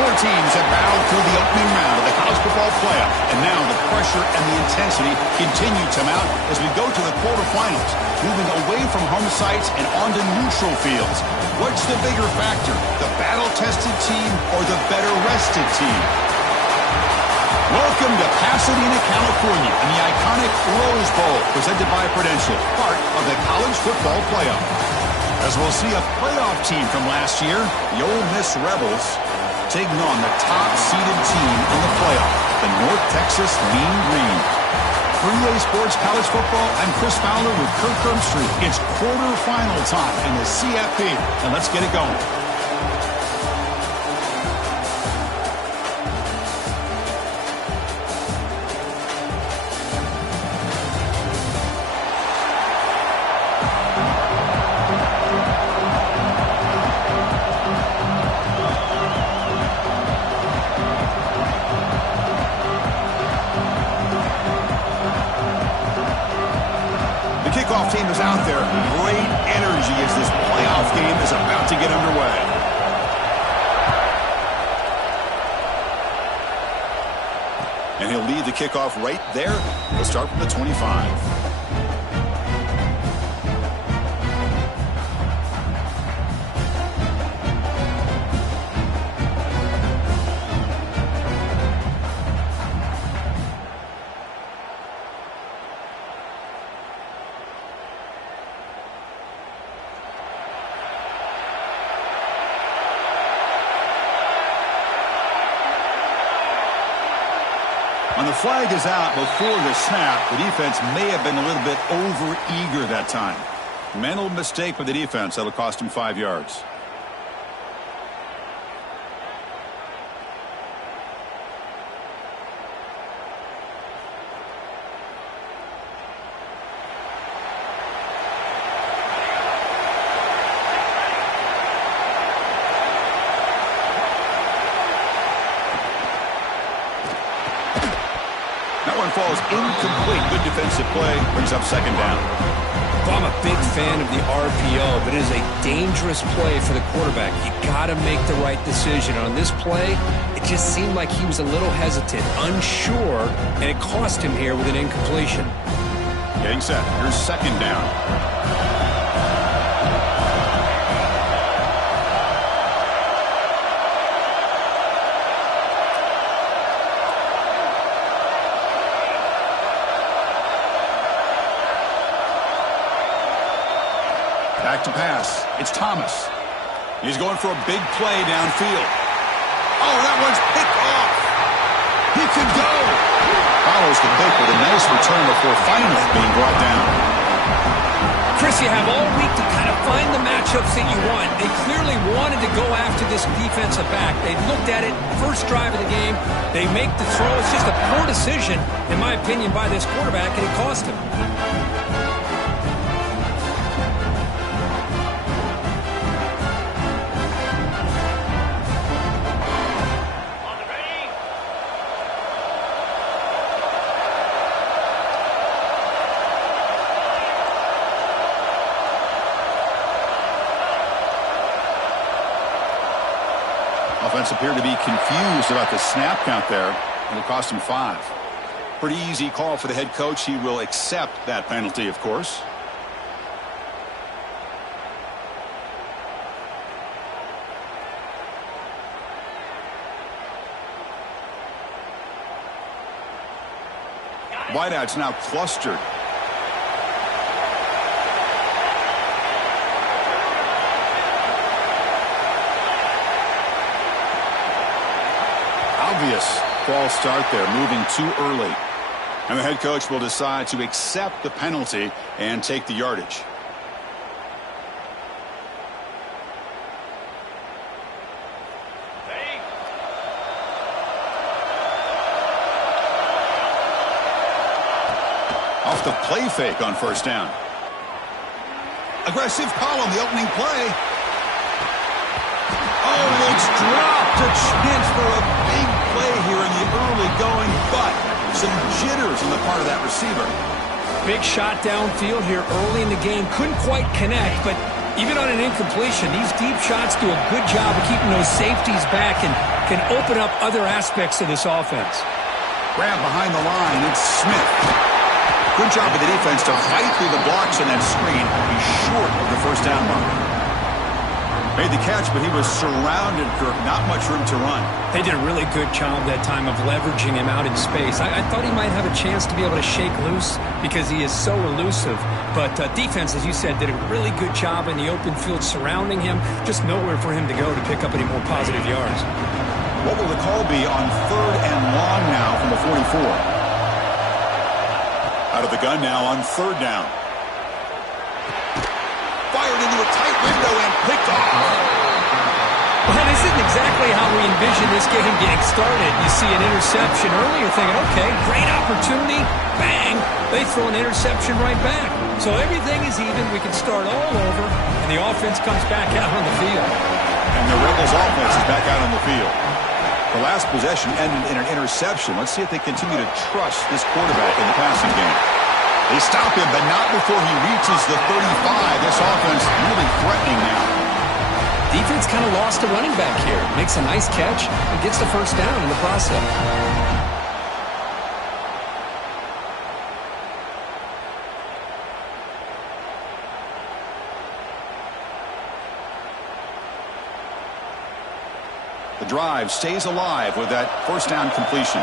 Four teams have battled through the opening round of the college football playoff, and now the pressure and the intensity continue to mount as we go to the quarterfinals, moving away from home sites and onto neutral fields. What's the bigger factor, the battle-tested team or the better-rested team? Welcome to Pasadena, California, and the iconic Rose Bowl, presented by Prudential, part of the college football playoff. As we'll see a playoff team from last year, the Ole Miss Rebels, taking on the top-seeded team in the playoff, the North Texas Mean Green. For EA Sports College Football, I'm Chris Fowler with Kirk Herbstreit. It's quarterfinal time in the CFB, and let's get it going. Kickoff team is out there. Great energy as this playoff game is about to get underway. And he'll lead the kickoff right there. He'll start from the 25. When the flag is out before the snap, the defense may have been a little bit over-eager that time. Mental mistake by the defense. That'll cost him 5 yards. Falls incomplete. Good defensive play. Brings up second down. Well, I'm a big fan of the RPO, but it is a dangerous play for the quarterback. You got to make the right decision. On this play, it just seemed like he was a little hesitant, unsure, and it cost him here with an incompletion. Getting set. Here's second down. Back to pass. It's Thomas. He's going for a big play downfield. Oh, that one's picked off. He could go. Follows the pick with a nice return before finally being brought down. Chris, you have all week to kind of find the matchups that you want. They clearly wanted to go after this defensive back. They looked at it, first drive of the game. They make the throw. It's just a poor decision, in my opinion, by this quarterback, and it cost him. Offense appeared to be confused about the snap count there. It'll cost him 5. Pretty easy call for the head coach. He will accept that penalty, of course. Wideouts now clustered. Obvious false start there, moving too early. And the head coach will decide to accept the penalty and take the yardage. Off the play fake on first down. Aggressive call on the opening play. Oh, it's dropped. A chance for a big play here in the early going, but some jitters on the part of that receiver. Big shot downfield here early in the game. Couldn't quite connect, but Even on an incompletion, these deep shots do a good job of keeping those safeties back and can open up other aspects of this offense. Grab behind the line. It's Smith. Good job of the defense to fight through the blocks on that screen. He's short of the first down mark. Made the catch, but he was surrounded, Kirk. Not much room to run. They did a really good job that time of leveraging him out in space. I thought he might have a chance to be able to shake loose because he is so elusive. But defense, as you said, did a really good job in the open field surrounding him. Just nowhere for him to go to pick up any more positive yards. What will the call be on 3rd and long now from the 44? Out of the gun now on 3rd down. Fired into a tight window and picked off. Well, this isn't exactly how we envisioned this game getting started. You see an interception early, you're thinking, okay, great opportunity, bang, they throw an interception right back. So everything is even, we can start all over, and the offense comes back out on the field. And the Rebels offense is back out on the field. The last possession ended in an interception. Let's see if they continue to trust this quarterback in the passing game. They stop him, but not before he reaches the 35. This offense really threatening now. Defense kind of lost a running back here. Makes a nice catch and gets the first down in the process. The drive stays alive with that first down completion.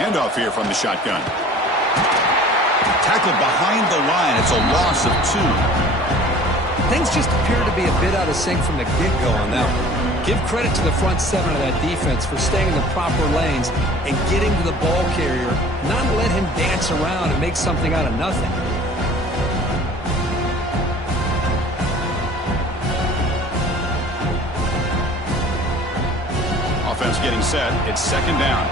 Handoff here from the shotgun. Tackled behind the line. It's a loss of 2. Things just appear to be a bit out of sync from the get-go on that one. Give credit to the front 7 of that defense for staying in the proper lanes and getting to the ball carrier, not let him dance around and make something out of nothing. Offense getting set. It's 2nd down.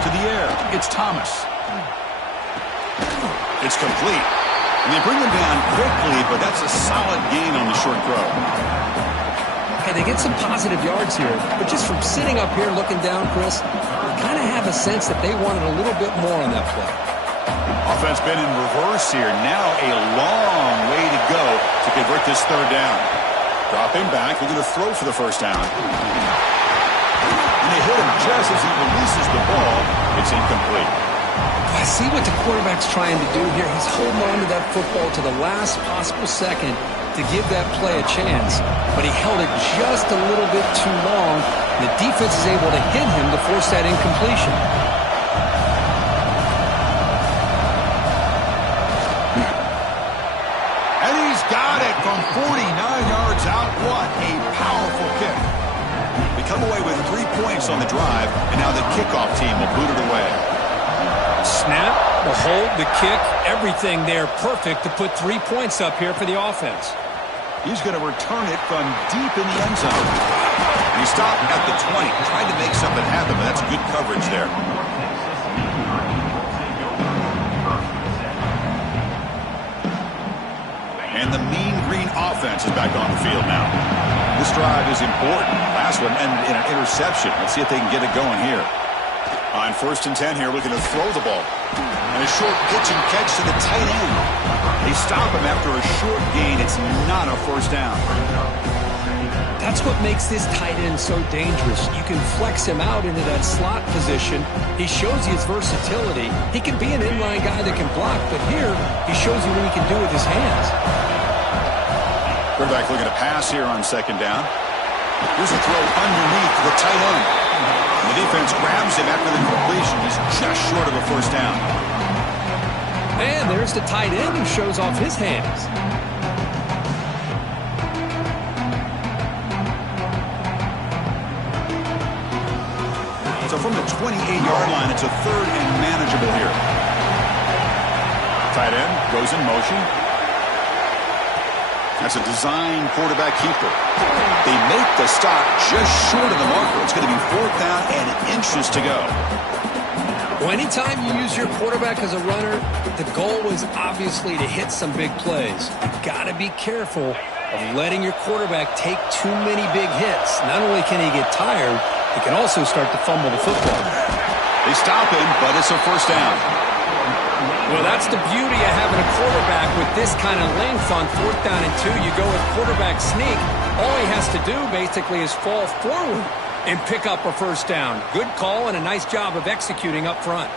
To the air. It's Thomas. It's complete. And they bring him down quickly, but that's a solid gain on the short throw. Okay, they get some positive yards here, but just from sitting up here looking down, Chris, I kind of have a sense that they wanted a little bit more on that play. Offense been in reverse here. Now a long way to go to convert this 3rd down. Dropping back, looking to throw for the first down. And they hit him just as he releases the ball. It's incomplete. I see what the quarterback's trying to do here. He's holding on to that football to the last possible second to give that play a chance. But he held it just a little bit too long. The defense is able to hit him to force that incompletion. And he's got it from 49 yards out. What a powerful kick. We come away with 3 points on the drive, and now the kickoff team will boot it away. Snap, the hold, the kick, everything there perfect to put 3 points up here for the offense. He's going to return it from deep in the end zone. And he stopped at the 20, tried to make something happen, but that's good coverage there. And the mean green offense is back on the field now. This drive is important. Last one ended in an interception. Let's see if they can get it going here. On 1st and 10 here, looking to throw the ball. And a short pitch and catch to the tight end. They stop him after a short gain. It's not a first down. That's what makes this tight end so dangerous. You can flex him out into that slot position. He shows you his versatility. He can be an inline guy that can block, but here he shows you what he can do with his hands. Quarterback looking to pass here on 2nd down. Here's a throw underneath the tight end. The defense grabs him after the completion. He's just short of a first down. And there's the tight end who shows off his hands. So from the 28-yard line, it's a 3rd and manageable here. Tight end goes in motion. That's a design quarterback keeper. They make the stop just short of the marker. It's going to be 4th down and inches to go. Well, anytime you use your quarterback as a runner, the goal is obviously to hit some big plays. You've got to be careful of letting your quarterback take too many big hits. Not only can he get tired, He can also start to fumble the football. They stop him, but it's a first down. Well, that's the beauty of having a quarterback with this kind of length on 4th down and 2. You go with quarterback sneak. All he has to do basically is fall forward and pick up a first down. Good call and a nice job of executing up front.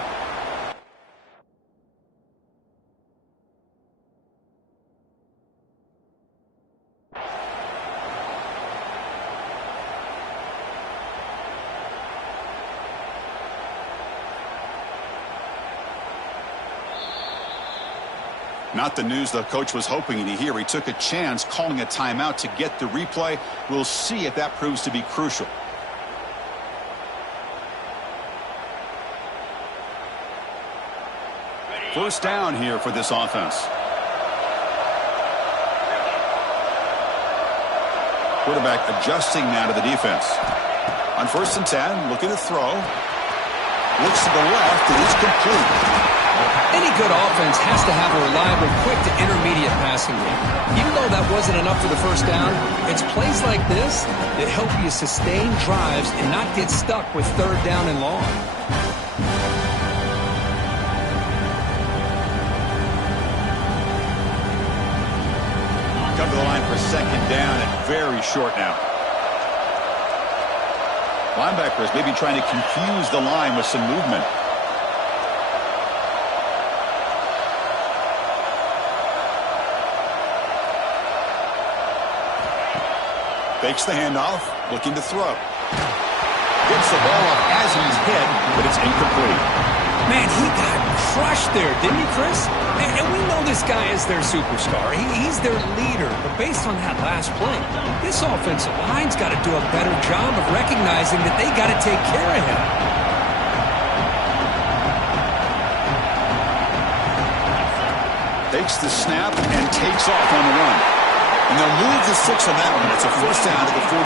Not the news the coach was hoping to hear. He took a chance calling a timeout to get the replay. We'll see if that proves to be crucial. First down here for this offense. Quarterback adjusting now to the defense. On 1st and 10, looking to throw. Looks to the left, and it's complete. Any good offense has to have a reliable, quick to intermediate passing game. Even though that wasn't enough for the first down, it's plays like this that help you sustain drives and not get stuck with 3rd down and long. Come to the line for 2nd down and very short now. Linebackers maybe trying to confuse the line with some movement. Fakes the handoff, looking to throw. Gets the ball up as he's hit, but it's incomplete. Man, he got crushed there, didn't he, Chris? And we know this guy is their superstar. He's their leader. But based on that last play, this offensive line's got to do a better job of recognizing that they got to take care of him. Takes the snap and takes off on the run. And they'll move the 6 on that one. It's a first down to the 42.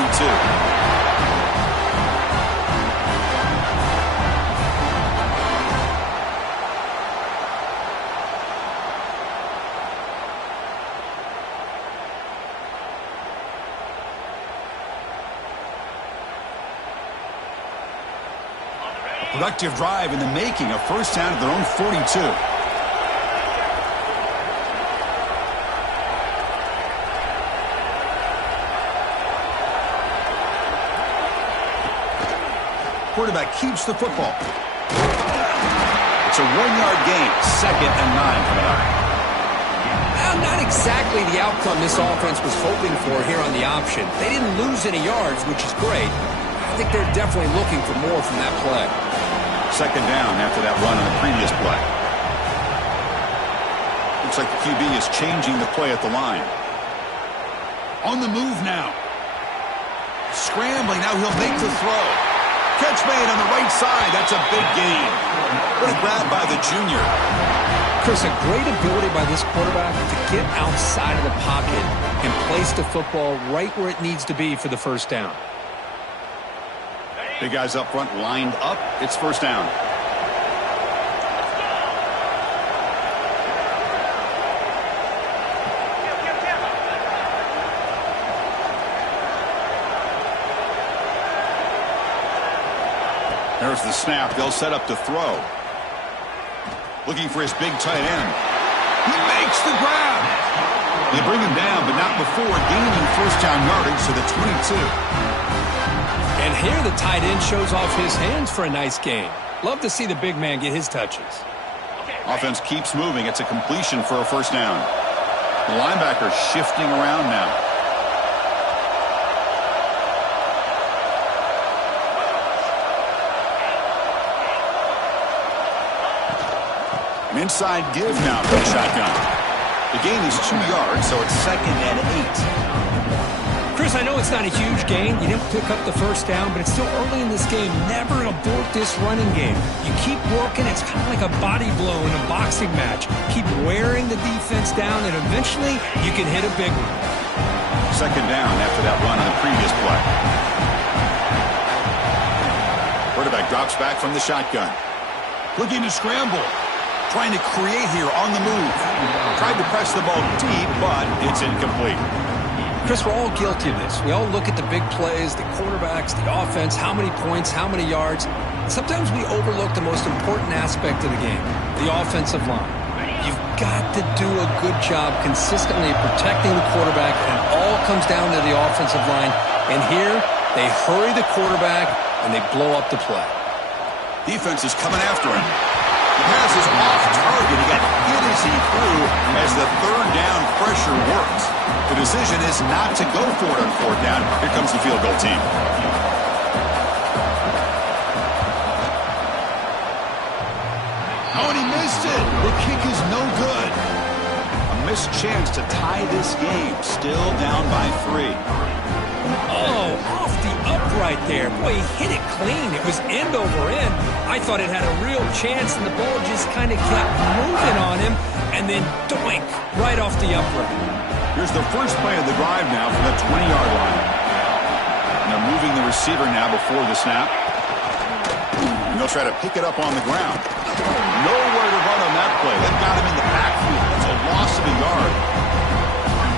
A productive drive in the making. A first down at their own 42. Quarterback keeps the football. It's a 1-yard gain. 2nd and 9 coming up. Well, not exactly the outcome this offense was hoping for here on the option. They didn't lose any yards, which is great. I think they're definitely looking for more from that play. 2nd down after that run on the previous play. Looks like the QB is changing the play at the line. On the move now. Scrambling. Now he'll make the throw. Catch made on the right side. That's a big gain. What a grab by the junior. Chris, a great ability by this quarterback to get outside of the pocket and place the football right where it needs to be for the first down. Big guys up front lined up. It's first down. There's the snap. They'll set up to throw. Looking for his big tight end. He makes the grab. They bring him down, but not before gaining first down yardage to the 22. And here the tight end shows off his hands for a nice gain. Love to see the big man get his touches. Offense keeps moving. It's a completion for a first down. The linebacker shifting around now. An inside give now for the shotgun. The gain is 2 yards, so it's 2nd and 8. Chris, I know it's not a huge gain. You didn't pick up the first down, but it's still early in this game. Never abort this running game. You keep working. It's kind of like a body blow in a boxing match. Keep wearing the defense down, and eventually you can hit a big one. 2nd down after that run on the previous play. Quarterback drops back from the shotgun. Looking to scramble. Trying to create here on the move. Tried to press the ball deep, but it's incomplete. Chris, we're all guilty of this. We all look at the big plays, the quarterbacks, the offense, how many points, how many yards. And sometimes we overlook the most important aspect of the game, the offensive line. You've got to do a good job consistently protecting the quarterback, and it all comes down to the offensive line. And here, they hurry the quarterback, and they blow up the play. Defense is coming after him. The pass is off target. He got hit as he threw as the third down pressure worked. The decision is not to go for it on fourth down. Here comes the field goal team. Oh, and he missed it. The kick is no good. A missed chance to tie this game. Still down by 3. Oh, off the upright there. Boy, he hit it clean. It was end over end. I thought it had a real chance, and the ball just kind of kept moving on him, and then doink, right off the upright. Here's the first play of the drive now from the 20-yard line. And they're moving the receiver now before the snap. And they'll try to pick it up on the ground. Nowhere to run on that play. That got him in the backfield. It's a loss of a yard.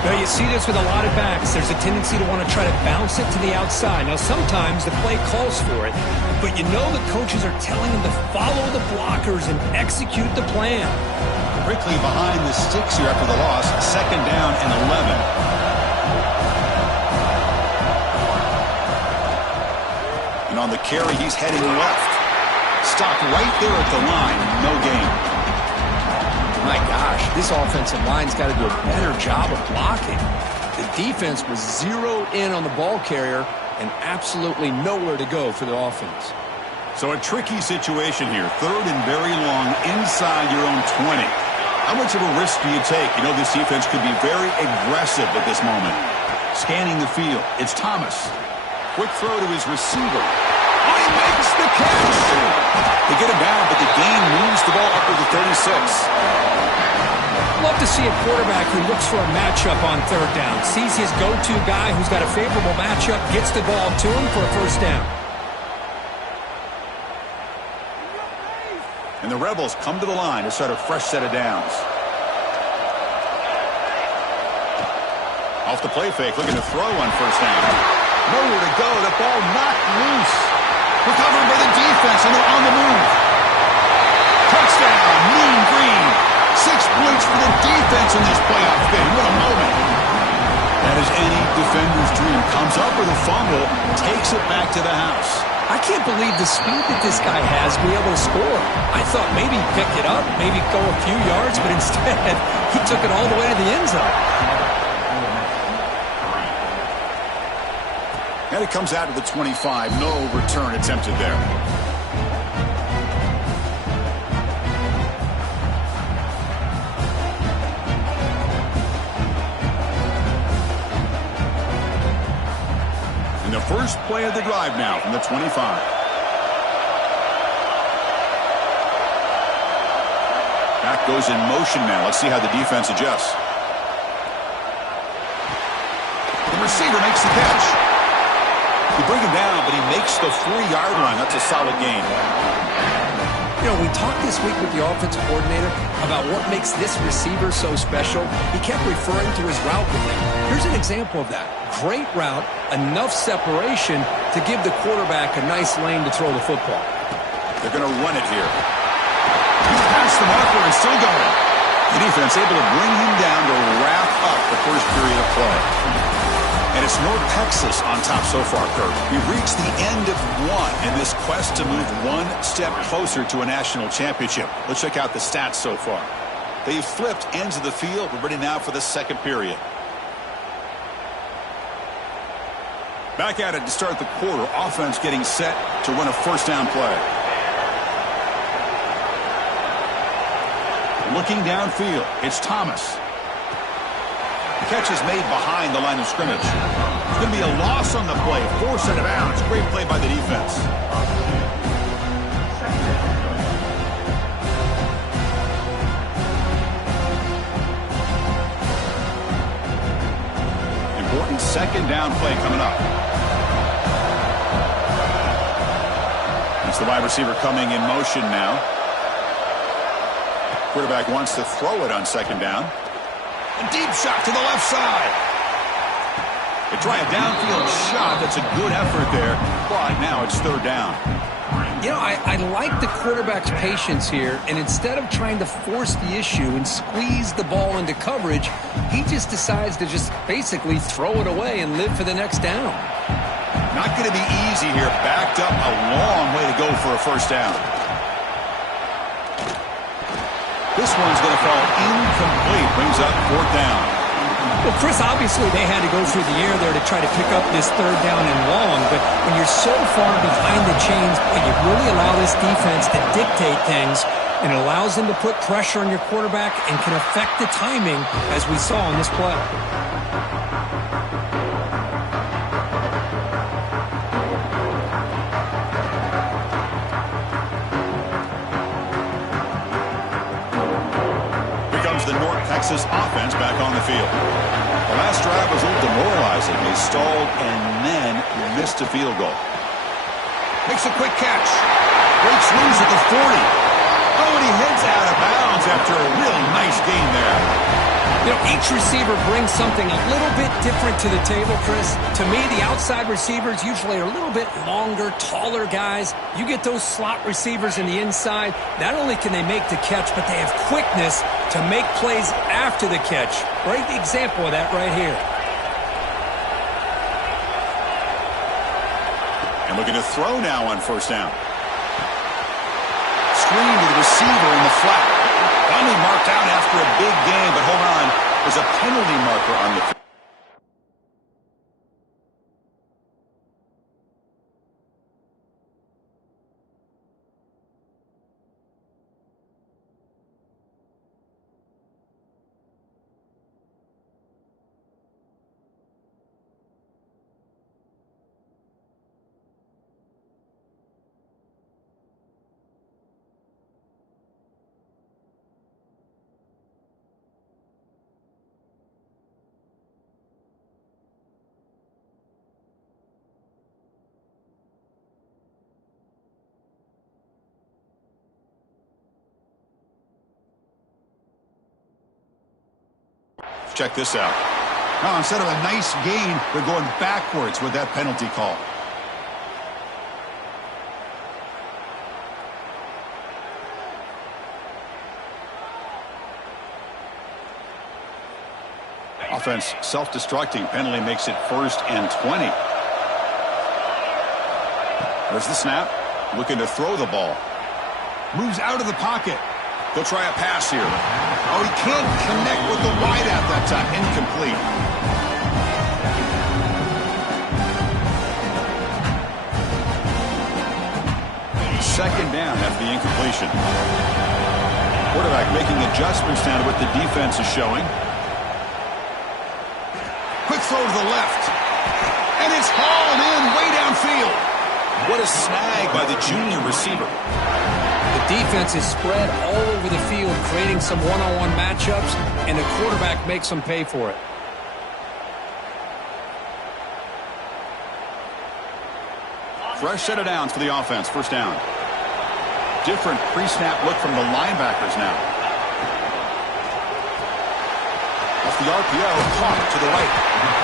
Now, you see this with a lot of backs. There's a tendency to want to try to bounce it to the outside. Now, sometimes the play calls for it, but you know the coaches are telling them to follow the blockers and execute the plan. Quickly behind the sticks here after the loss. Second down and 11. And on the carry, he's heading left. Stopped right there at the line. No gain. My gosh, this offensive line's got to do a better job of blocking. The defense was zeroed in on the ball carrier and absolutely nowhere to go for the offense. So a tricky situation here. Third and very long inside your own 20. How much of a risk do you take? You know this defense could be very aggressive at this moment. Scanning the field. It's Thomas. Quick throw to his receiver. Oh, he makes the catch. They get him down, but the gain moves the ball up to the 36. Love to see a quarterback who looks for a matchup on third down. Sees his go-to guy who's got a favorable matchup, gets the ball to him for a first down. And the Rebels come to the line to start a fresh set of downs. Off the play fake, looking to throw on first down. Nowhere to go. The ball knocked loose. Recovered by the defense, and they're on the move. Touchdown, Mean Green. 6 points for the defense in this playoff game. What a moment. That is any defender's dream. Comes up with a fumble, takes it back to the house. I can't believe the speed that this guy has to be able to score. I thought maybe pick it up, maybe go a few yards, but instead he took it all the way to the end zone. And it comes out to the 25. No return attempted there. And the first play of the drive now from the 25. Back goes in motion now. Let's see how the defense adjusts. The receiver makes the catch. You bring him down, but he makes the 3-yard line. That's a solid gain. You know, we talked this week with the offensive coordinator about what makes this receiver so special. He kept referring to his route with him. Here's an example of that. Great route, enough separation to give the quarterback a nice lane to throw the football. They're going to run it here. He's past the marker and still going. The defense able to bring him down to wrap up the first period of play. And it's North Texas on top so far, Kirk. We've reached the end of one in this quest to move one step closer to a national championship. Let's check out the stats so far. They've flipped ends of the field. We're ready now for the second period. Back at it to start the quarter. Offense getting set to run a first down play. Looking downfield, it's Thomas. Catch is made behind the line of scrimmage. It's going to be a loss on the play. Force out of bounds. Great play by the defense. Important second down play coming up. It's the wide receiver coming in motion now. Quarterback wants to throw it on second down. A deep shot to the left side. They try a downfield shot. That's a good effort there, but now it's third down. You know, I like the quarterback's patience here, and instead of trying to force the issue and squeeze the ball into coverage, he just decides to just basically throw it away and live for the next down. Not going to be easy here. Backed up a long way to go for a first down. This one's going to fall incomplete. Brings up fourth down. Well, Chris, obviously they had to go through the air there to try to pick up this third down and long, but when you're so far behind the chains, you really allow this defense to dictate things, and it allows them to put pressure on your quarterback and can affect the timing, as we saw in this play. Texas offense back on the field. The last drive was a little demoralizing. They stalled and then missed a field goal. Makes a quick catch. Breaks loose at the 40. Oh, and he heads out of bounds after a really nice gain there. You know, each receiver brings something a little bit different to the table, Chris. To me, the outside receivers usually are a little bit longer, taller guys. You get those slot receivers in the inside, not only can they make the catch, but they have quickness to make plays after the catch. Great example of that right here. And looking to throw now on first down. Screen to the receiver in the flat. Finally marked out after a big game, but hold on. There's a penalty marker on the field. Check this out. Now, instead of a nice gain, they're going backwards with that penalty call. Offense self-destructing. Penalty makes it 1st and 20. There's the snap. Looking to throw the ball. Moves out of the pocket. He'll try a pass here. Oh, he can't connect with the wideout that time. Incomplete. Second down after the incompletion. Quarterback making adjustments now to what the defense is showing. Quick throw to the left. And it's hauled in way downfield. What a snag by the junior receiver. The defense is spread all over the field, creating some one-on-one matchups, and the quarterback makes them pay for it. Fresh set of downs for the offense. First down. Different pre-snap look from the linebackers now. Off the RPO, caught to the right.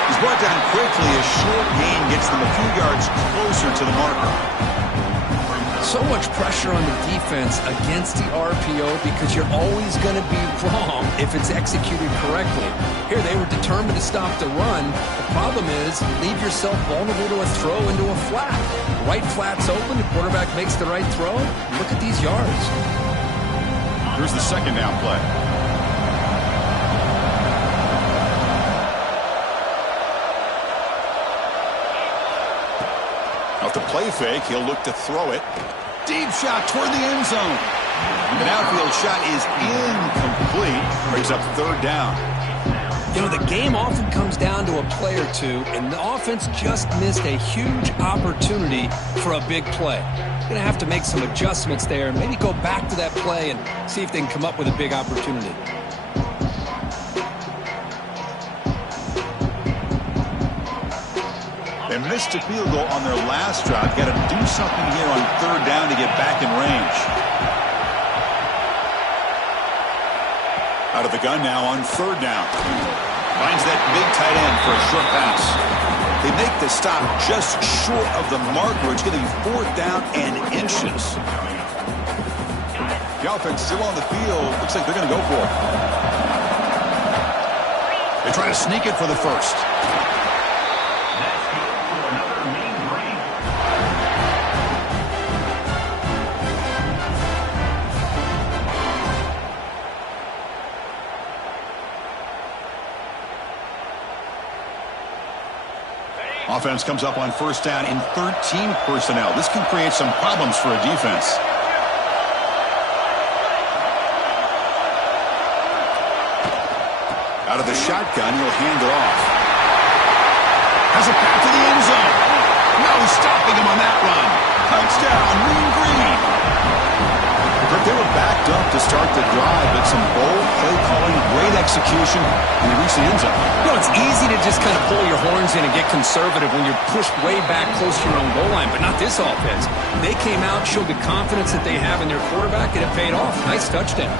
He's brought down quickly. A short gain gets them a few yards closer to the marker. So much pressure on the defense against the RPO because you're always going to be wrong if it's executed correctly. Here, they were determined to stop the run. The problem is, leave yourself vulnerable to a throw into a flat. Right flat's open, the quarterback makes the right throw. Look at these yards. Here's the second down play. Off the play fake, he'll look to throw it. Deep shot toward the end zone. An outfield shot is incomplete. Brings up third down. You know, the game often comes down to a play or two, and the offense just missed a huge opportunity for a big play. Going to have to make some adjustments there and maybe go back to that play and see if they can come up with a big opportunity. They missed a field goal on their last drive. Got to do something here on third down to get back in range. Out of the gun now on third down. Finds that big tight end for a short pass. They make the stop just short of the marker. It's going to be 4th down and inches. The offense still on the field. Looks like they're going to go for it. They try to sneak it for the first. Offense comes up on 1st down in 13 personnel. This can create some problems for a defense. Out of the shotgun, he'll hand it off. Has a path to the end zone. No stopping him on that run. Touchdown, Mean Green. But they were backed up to start the drive, but some bold play calling, great execution, and they reached the end zone. You know, it's easy to just kind of pull your horns in and get conservative when you're pushed way back close to your own goal line, but not this offense. They came out, showed the confidence that they have in their quarterback, and it paid off. Nice touchdown.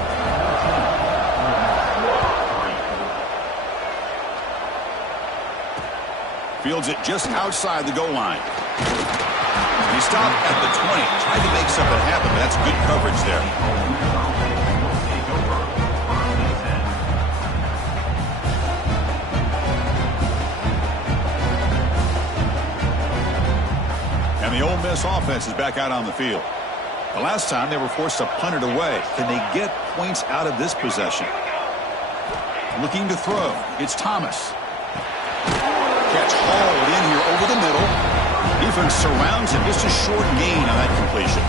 Fields it just outside the goal line. He stopped at the 20. Tried to make something happen, but that's good coverage there. And the Ole Miss offense is back out on the field. The last time they were forced to punt it away. Can they get points out of this possession? Looking to throw. It's Thomas. Catch hauled in here over the middle. Defense surrounds him. Just a short gain on that completion.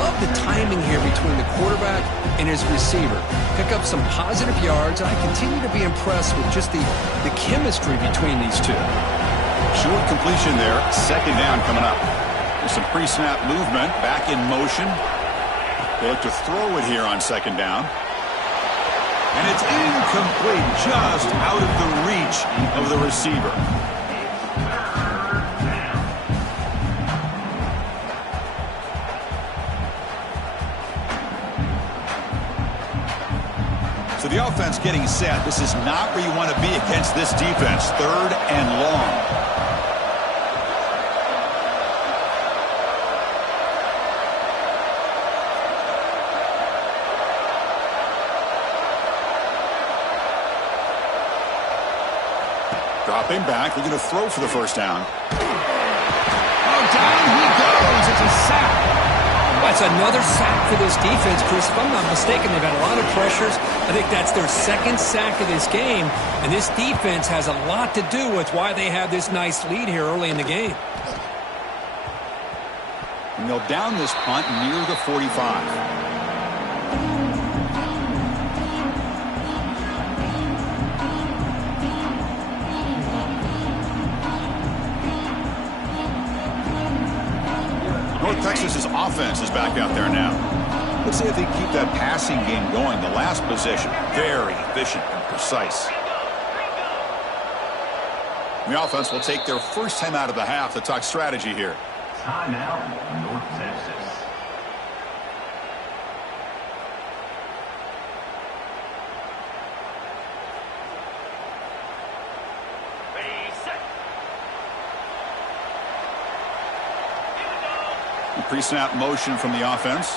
Love the timing here between the quarterback and his receiver. Pick up some positive yards, and I continue to be impressed with just the chemistry between these two. Short completion there. 2nd down coming up. There's some pre-snap movement. Back in motion. They look to throw it here on 2nd down. And it's incomplete, just out of the reach of the receiver. So the offense getting set. This is not where you want to be against this defense. 3rd and long. Dropping back, looking to throw for the 1st down. Oh, down he goes. It's a sack. That's another sack for this defense, Chris. If I'm not mistaken, they've had a lot of pressures. I think that's their 2nd sack of this game, and this defense has a lot to do with why they have this nice lead here early in the game. And they'll down this punt near the 45. North Texas's offense is back out there now. Let's see if they keep that passing game going. The last possession, very efficient and precise. The offense will take their first time out of the half to talk strategy here. Timeout, North Texas. Pre-snap motion from the offense.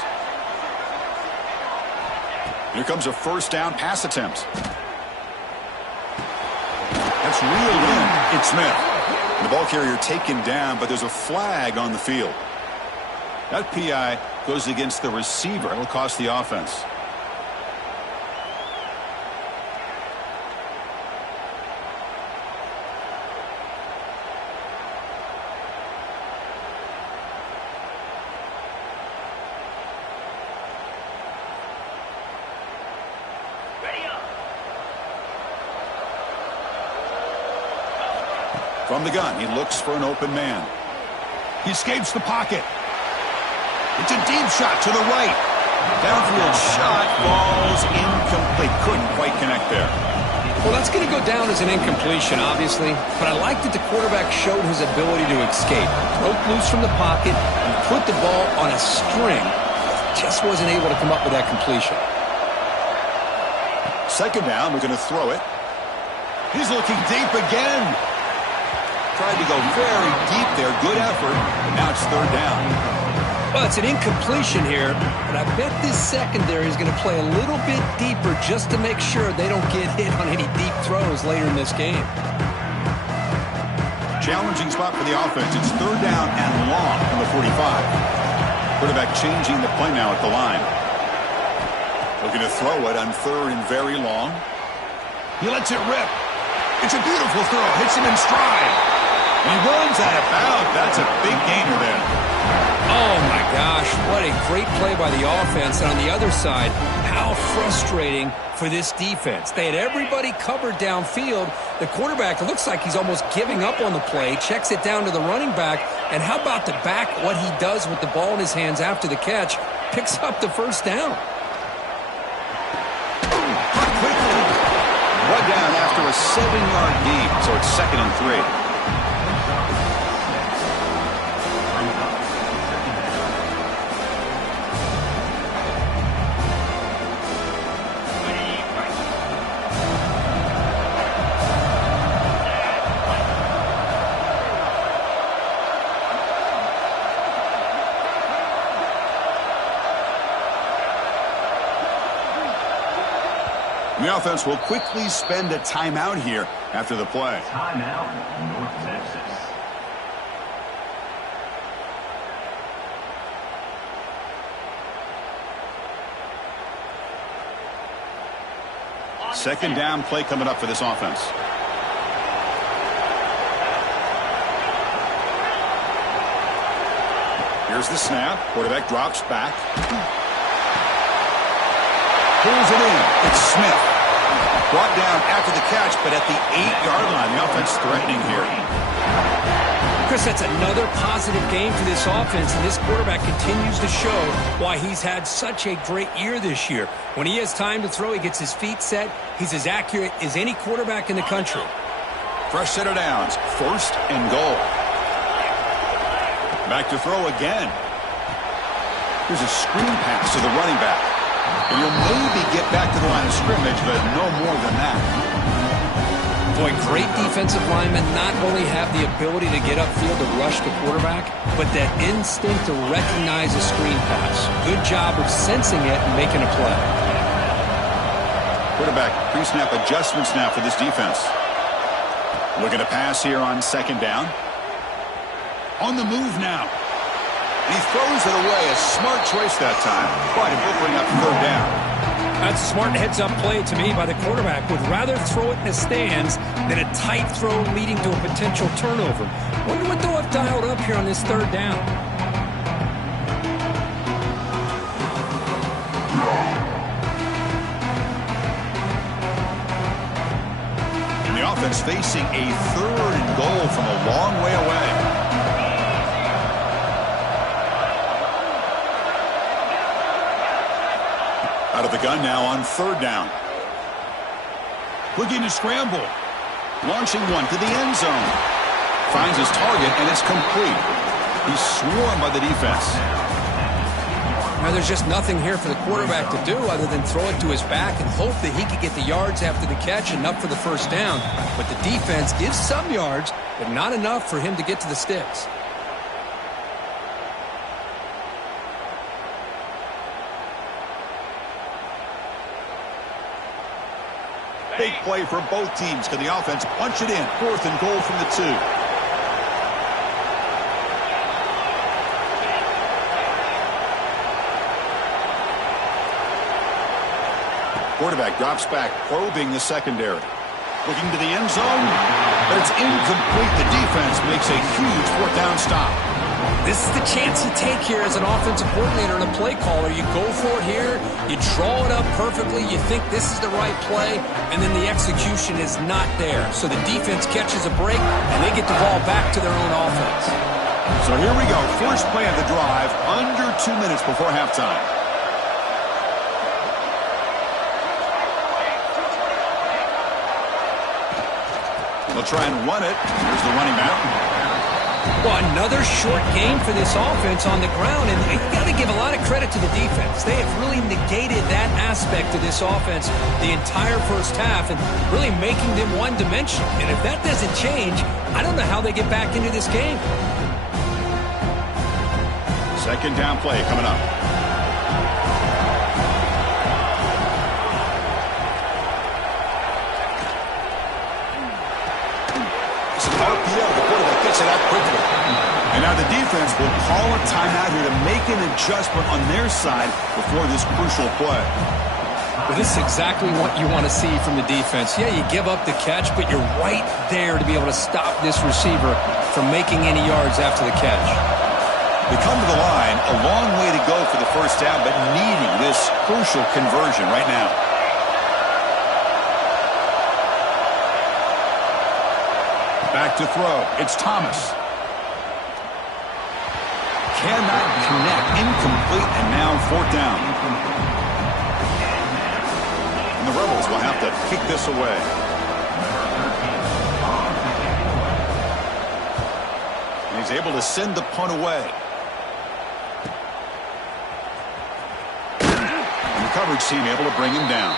Here comes a 1st down pass attempt. That's reeled in. It's Smith. The ball carrier taken down, but there's a flag on the field. That PI goes against the receiver. It'll cost the offense. From the gun, he looks for an open man. He escapes the pocket. It's a deep shot to the right. Downfield shot falls incomplete. Couldn't quite connect there. Well, that's going to go down as an incompletion, obviously, but I like that the quarterback showed his ability to escape. Broke loose from the pocket and put the ball on a string. Just wasn't able to come up with that completion. 2nd down, we're going to throw it. He's looking deep again. Tried to go very deep there. Good effort. And now it's third down. Well, it's an incompletion here, but I bet this secondary is going to play a little bit deeper just to make sure they don't get hit on any deep throws later in this game. Challenging spot for the offense. It's third down and long from the 45. Quarterback changing the play now at the line. Looking to throw it on third and very long. He lets it rip. It's a beautiful throw. Hits him in stride. He runs out of bounds. That's a big gainer there. Oh, my gosh. What a great play by the offense. And on the other side, how frustrating for this defense. They had everybody covered downfield. The quarterback, it looks like he's almost giving up on the play. Checks it down to the running back. And how about the back, what he does with the ball in his hands after the catch? Picks up the first down. Brought down after a 7-yard gain, so it's 2nd and 3. The offense will quickly spend a timeout here after the play. Timeout, North Texas. Second down play coming up for this offense. Here's the snap. Quarterback drops back. Pulls it in. It's Smith. Brought down after the catch, but at the 8-yard line. The offense threatening here. Chris, that's another positive game for this offense, and this quarterback continues to show why he's had such a great year this year. When he has time to throw, he gets his feet set. He's as accurate as any quarterback in the country. Fresh set of downs. 1st and goal. Back to throw again. Here's a screen pass to the running back. And you'll maybe get back to the line of scrimmage, but no more than that. Boy, great defensive linemen not only have the ability to get upfield to rush the quarterback, but that instinct to recognize a screen pass. Good job of sensing it and making a play. Quarterback pre-snap adjustments now for this defense. Looking to pass here on 2nd down. On the move now. He throws it away. A smart choice that time. But it will bring up 3rd down. That's a smart heads-up play to me by the quarterback. Would rather throw it in the stands than a tight throw leading to a potential turnover. Wonder what they'll have dialed up here on this 3rd down. And the offense facing a 3rd and goal from a long way away. Out of the gun now on 3rd down. Looking to scramble. Launching one to the end zone. Finds his target, and it's complete. He's swarmed by the defense. Now, there's just nothing here for the quarterback to do other than throw it to his back and hope that he could get the yards after the catch, enough for the 1st down. But the defense gives some yards, but not enough for him to get to the sticks. Big play for both teams. Can the offense punch it in? 4th and goal from the 2. Quarterback drops back, probing the secondary. Looking to the end zone, but it's incomplete. The defense makes a huge 4th down stop. This is the chance you take here as an offensive coordinator and a play caller. You go for it here, you draw it up perfectly, you think this is the right play, and then the execution is not there. So the defense catches a break, and they get the ball back to their own offense. So here we go. First play of the drive, under 2 minutes before halftime. They'll try and run it. Here's the running back. Well, another short game for this offense on the ground, and you got to give a lot of credit to the defense. They have really negated that aspect of this offense the entire first half and really making them one-dimensional. And if that doesn't change, I don't know how they get back into this game. Second down play coming up. It's an RPO. The quarterback gets it out quickly. And now the defense will call a timeout here to make an adjustment on their side before this crucial play. Well, this is exactly what you want to see from the defense. Yeah, you give up the catch, but you're right there to be able to stop this receiver from making any yards after the catch. They come to the line, a long way to go for the first down, but needing this crucial conversion right now. Back to throw. It's Thomas. Cannot connect. Incomplete, and now fourth down. And the Rebels will have to kick this away. And he's able to send the punt away. And the coverage team able to bring him down.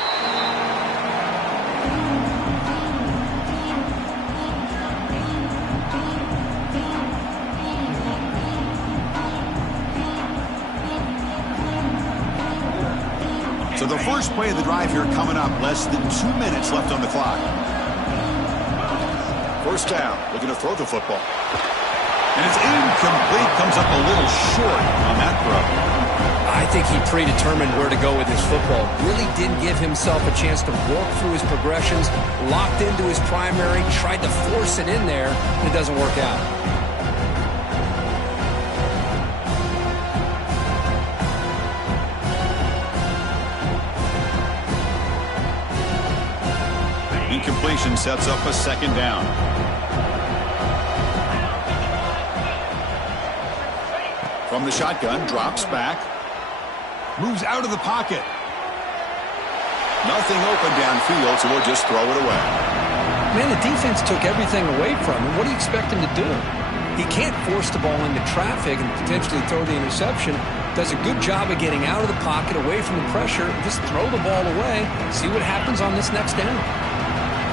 So the first play of the drive here coming up, less than 2 minutes left on the clock. First down, looking to throw the football. And it's incomplete, comes up a little short on that throw. I think he predetermined where to go with his football. Really didn't give himself a chance to work through his progressions, locked into his primary, tried to force it in there, and it doesn't work out. Incompletion sets up a second down. From the shotgun, drops back. Moves out of the pocket. Nothing open downfield, so we'll just throw it away. Man, the defense took everything away from him. What do you expect him to do? He can't force the ball into traffic and potentially throw the interception. Does a good job of getting out of the pocket, away from the pressure. Just throw the ball away. See what happens on this next down.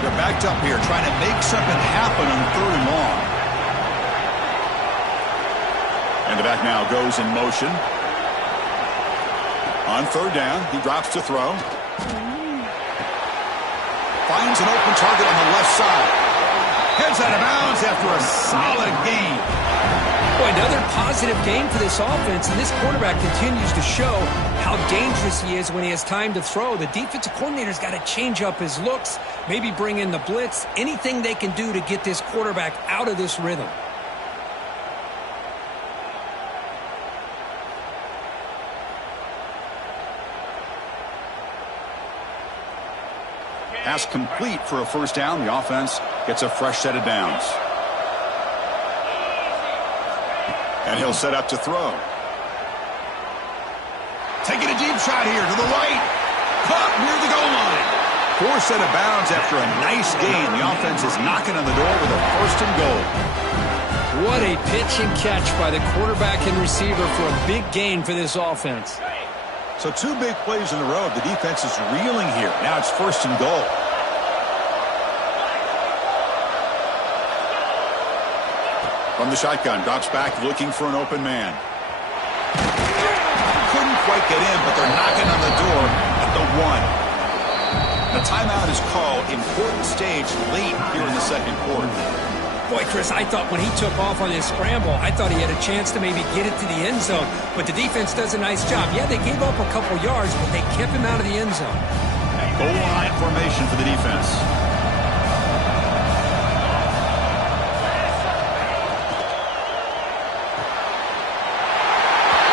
They're backed up here, trying to make something happen on third and long. And the back now goes in motion. On third down, he drops to throw. Finds an open target on the left side. Heads out of bounds after a solid gain. Boy, another positive game for this offense, and this quarterback continues to show how dangerous he is when he has time to throw. The defensive coordinator's got to change up his looks, maybe bring in the blitz, anything they can do to get this quarterback out of this rhythm. Pass complete for a first down. The offense gets a fresh set of downs. And he'll set up to throw. Taking a deep shot here to the right. Caught near the goal line. Four set of bounds after a nice gain. The offense is knocking on the door with a first and goal. What a pitch and catch by the quarterback and receiver for a big gain for this offense. So two big plays in a row. The defense is reeling here. Now it's first and goal. From the shotgun, drops back looking for an open man. Couldn't quite get in, but they're knocking on the door at the 1. The timeout is called. Important stage late here in the second quarter. Boy, Chris, I thought when he took off on his scramble, I thought he had a chance to maybe get it to the end zone. But the defense does a nice job. Yeah, they gave up a couple yards, but they kept him out of the end zone. Goal line formation for the defense.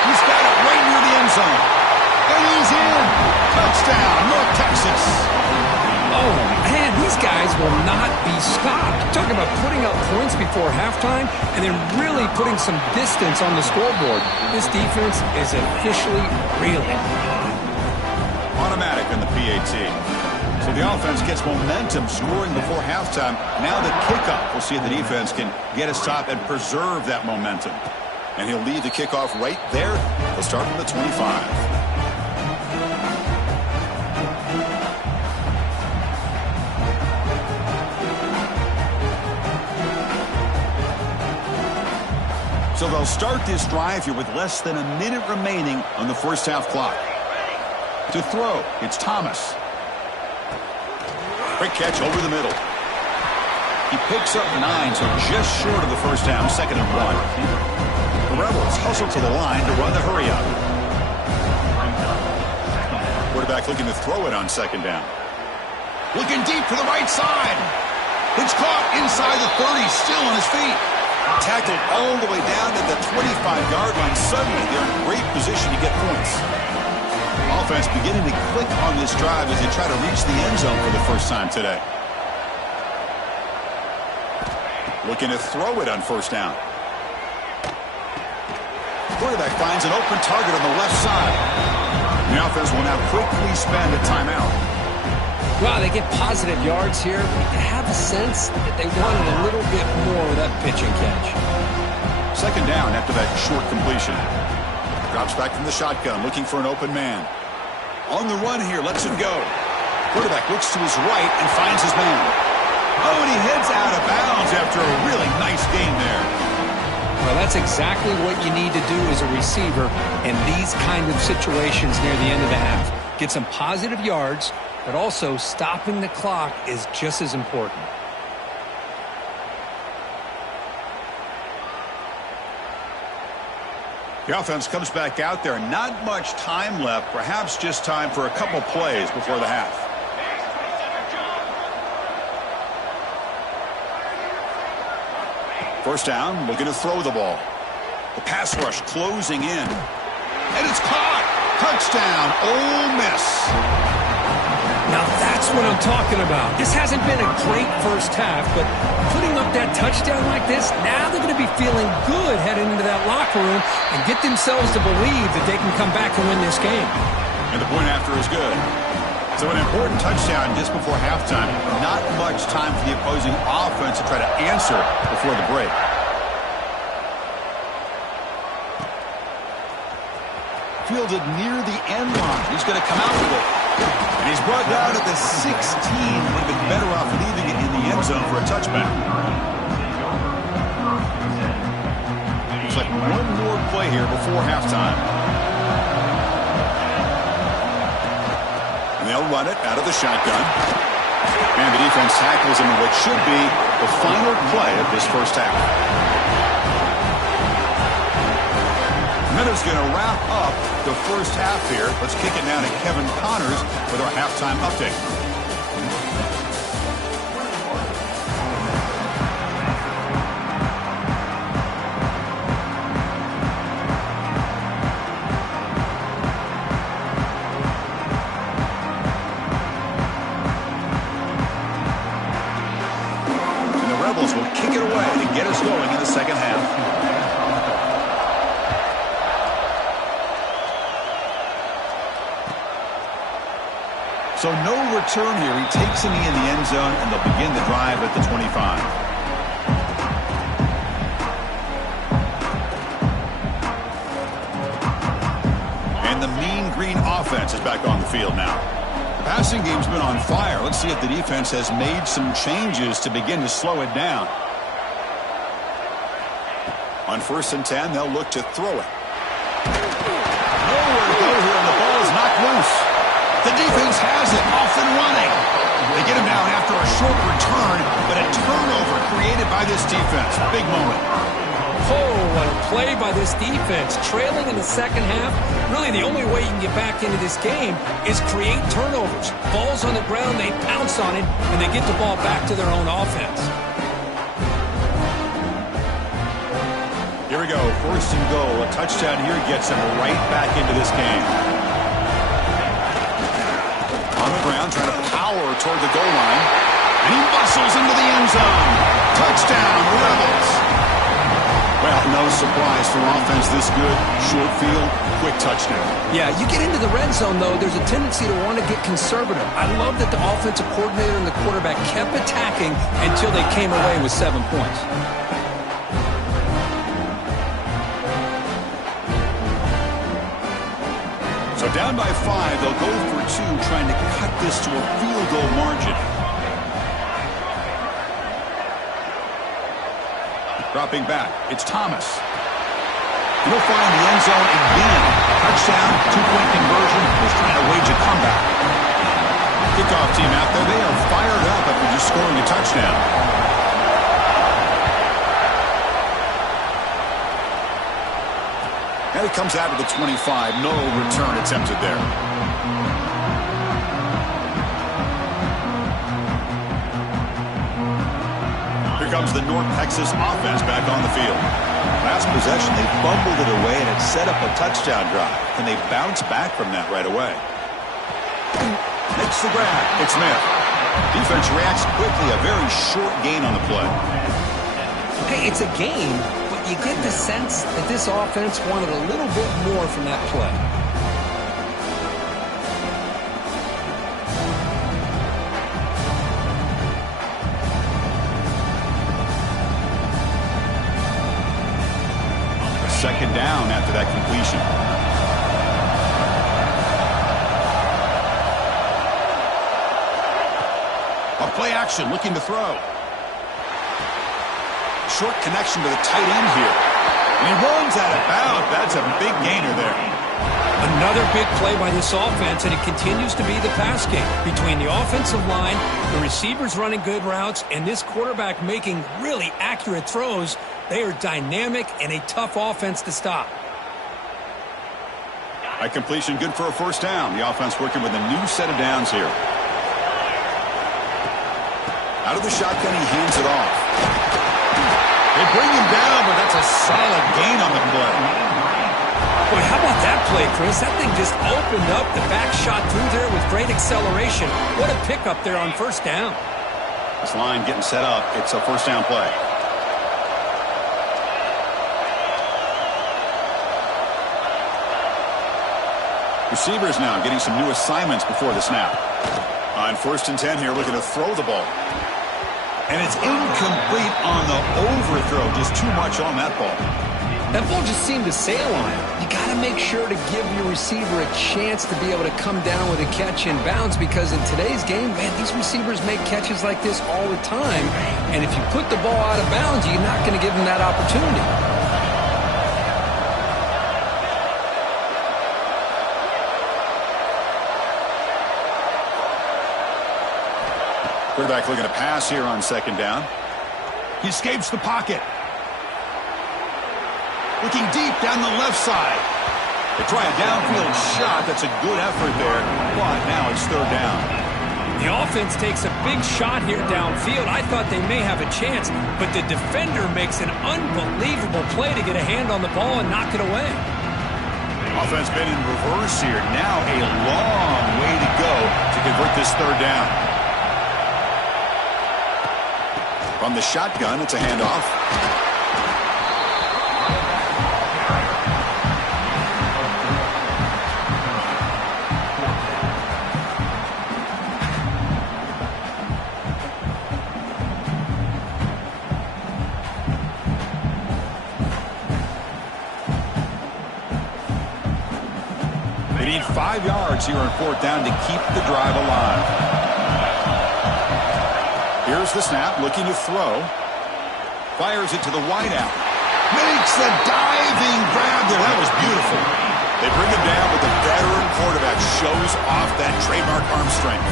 He's got it right near the end zone. And he's in. Touchdown, North Texas. Oh, man, these guys will not be stopped. Talking about putting up points before halftime and then really putting some distance on the scoreboard. This defense is officially reeling. Automatic on the PAT. So the offense gets momentum scoring before halftime. Now the kickoff. We'll see if the defense can get a stop and preserve that momentum. And he'll lead the kickoff right there. He'll start from the 25. So they'll start this drive here with less than a minute remaining on the first half clock. To throw, it's Thomas. Quick catch over the middle. He picks up 9, so just short of the first down, 2nd and 1. The Rebels hustle to the line to run the hurry up. Quarterback looking to throw it on 2nd down. Looking deep to the right side. It's caught inside the 30, still on his feet. Tackled all the way down to the 25-yard line. Suddenly, they're in great position to get points. Offense beginning to click on this drive as they try to reach the end zone for the first time today. Looking to throw it on 1st down. Quarterback finds an open target on the left side. The offense will now quickly spend a timeout. Wow, they get positive yards here. You have a sense that they wanted a little bit more of that pitch and catch. 2nd down after that short completion. Drops back from the shotgun, looking for an open man. On the run here, lets it go. Quarterback looks to his right and finds his man. Oh, and he heads out of bounds after a really nice game there. Well, that's exactly what you need to do as a receiver in these kind of situations near the end of the half. Get some positive yards, but also stopping the clock is just as important. The offense comes back out there. Not much time left. Perhaps just time for a couple plays before the half. First down, looking to throw the ball. The pass rush closing in. And it's caught. Touchdown, Ole Miss. Now that's what I'm talking about. This hasn't been a great first half, but putting up that touchdown like this, now they're going to be feeling good heading into that locker room and get themselves to believe that they can come back and win this game. And the point after is good. So an important touchdown just before halftime. Not much time for the opposing offense to try to answer before the break. Fielded near the end line. He's going to come out with it. And he's brought down at the 16. Would have been better off leaving it in the end zone for a touchback. Looks like one more play here before halftime. And they'll run it out of the shotgun. And the defense tackles him in what should be the final play of this first half. And that is going to wrap up the first half here. Let's kick it down to Kevin Connors with our halftime update. And the Rebels will kick it away to get us going in the second half. So no return here. He takes him in the end zone, and they'll begin the drive at the 25. And the mean green offense is back on the field now. The passing game's been on fire. Let's see if the defense has made some changes to begin to slow it down. On 1st and 10, they'll look to throw it. Nowhere to go here, and the ball is knocked loose. The defense has it, off and running. They get him down after a short return, but a turnover created by this defense. Big moment. Oh, what a play by this defense. Trailing in the second half, really the only way you can get back into this game is create turnovers. Ball's on the ground, they pounce on it, and they get the ball back to their own offense. Here we go, 1st and goal. A touchdown here gets them right back into this game. On the ground, trying to power toward the goal line. And he muscles into the end zone. Touchdown, Rebels. Well, no surprise for offense this good. Short field, quick touchdown. Yeah, you get into the red zone, though, there's a tendency to want to get conservative. I love that the offensive coordinator and the quarterback kept attacking until they came away with 7 points. So down by 5, they'll go for 2, trying to cut this to a field goal margin. Dropping back, it's Thomas. He'll find the end zone again. Touchdown, 2-point conversion. He's trying to wage a comeback. Kickoff team out there, they are fired up after just scoring a touchdown. And it comes out of the 25. No return attempted there. Here comes the North Texas offense back on the field. Last possession, they fumbled it away, and it set up a touchdown drive. And they bounce back from that right away. Makes the grab. It's Smith. Defense reacts quickly. A very short gain on the play. Hey, it's a gain, but you get the sense that this offense wanted a little bit more from that play. Second down after that completion. A play action, looking to throw. Short connection to the tight end here. And he runs out of bounds. That's a big gainer there. Another big play by this offense, and it continues to be the pass game. Between the offensive line, the receivers running good routes, and this quarterback making really accurate throws, they are dynamic and a tough offense to stop. High completion, good for a first down. The offense working with a new set of downs here. Out of the shotgun, he hands it off. They bring him down, but that's a solid gain on the play. Boy, how about that play, Chris? That thing just opened up. The back shot through there with great acceleration. What a pickup there on first down. This line getting set up. It's a first down play. Receivers now getting some new assignments before the snap. On 1st and 10 here, looking to throw the ball. And it's incomplete on the overthrow. Just too much on that ball. That ball just seemed to sail on it. You got to make sure to give your receiver a chance to be able to come down with a catch in bounds, because in today's game, man, these receivers make catches like this all the time. And if you put the ball out of bounds, you're not going to give them that opportunity. Quarterback looking to pass here on 2nd down. He escapes the pocket. Looking deep down the left side. They try a downfield shot. That's a good effort there. But now it's 3rd down. The offense takes a big shot here downfield. I thought they may have a chance, but the defender makes an unbelievable play to get a hand on the ball and knock it away. Offense been in reverse here. Now a long way to go to convert this 3rd down. From the shotgun, it's a handoff. They need 5 yards here on 4th down to keep the drive alive. Here's the snap, looking to throw. Fires it to the wideout. Makes the diving grab there. That was beautiful. They bring him down, but the veteran quarterback shows off that trademark arm strength.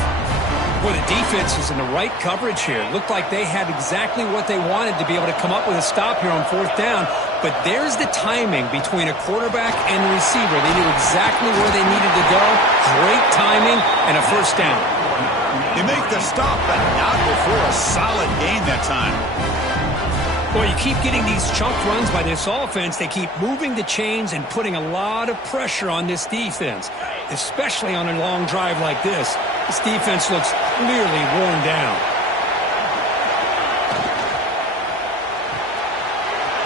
Boy, the defense is in the right coverage here. Looked like they had exactly what they wanted to be able to come up with a stop here on 4th down. But there's the timing between a quarterback and the receiver. They knew exactly where they needed to go. Great timing and a first down. They make the stop, but not before a solid gain that time. Boy, you keep getting these chunk runs by this offense. They keep moving the chains and putting a lot of pressure on this defense, especially on a long drive like this. This defense looks clearly worn down.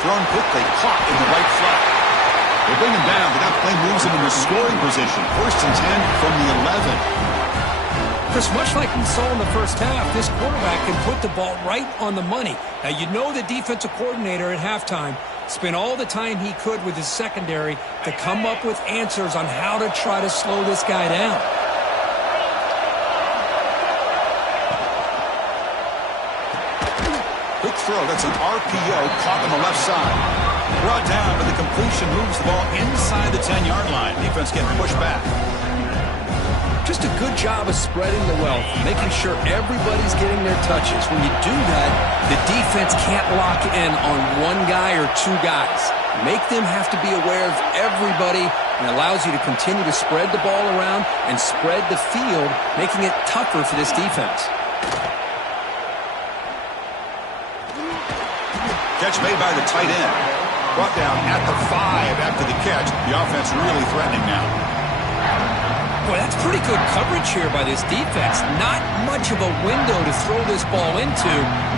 thrown quickly, caught in the right flat. They bring him down, but that play moves him into scoring position. 1st and 10 from the 11. Chris, much like we saw in the first half, this quarterback can put the ball right on the money. Now, you know the defensive coordinator at halftime spent all the time he could with his secondary to come up with answers on how to try to slow this guy down. Quick throw. That's an RPO caught on the left side. Brought down, but the completion moves the ball inside the 10-yard line. Defense getting pushed back. Just a good job of spreading the wealth, making sure everybody's getting their touches. When you do that, the defense can't lock in on one guy or two guys. Make them have to be aware of everybody, and allows you to continue to spread the ball around and spread the field, making it tougher for this defense. Catch made by the tight end. Brought down at the 5 after the catch. The offense really threatening now. Boy, that's pretty good coverage here by this defense. Not much of a window to throw this ball into,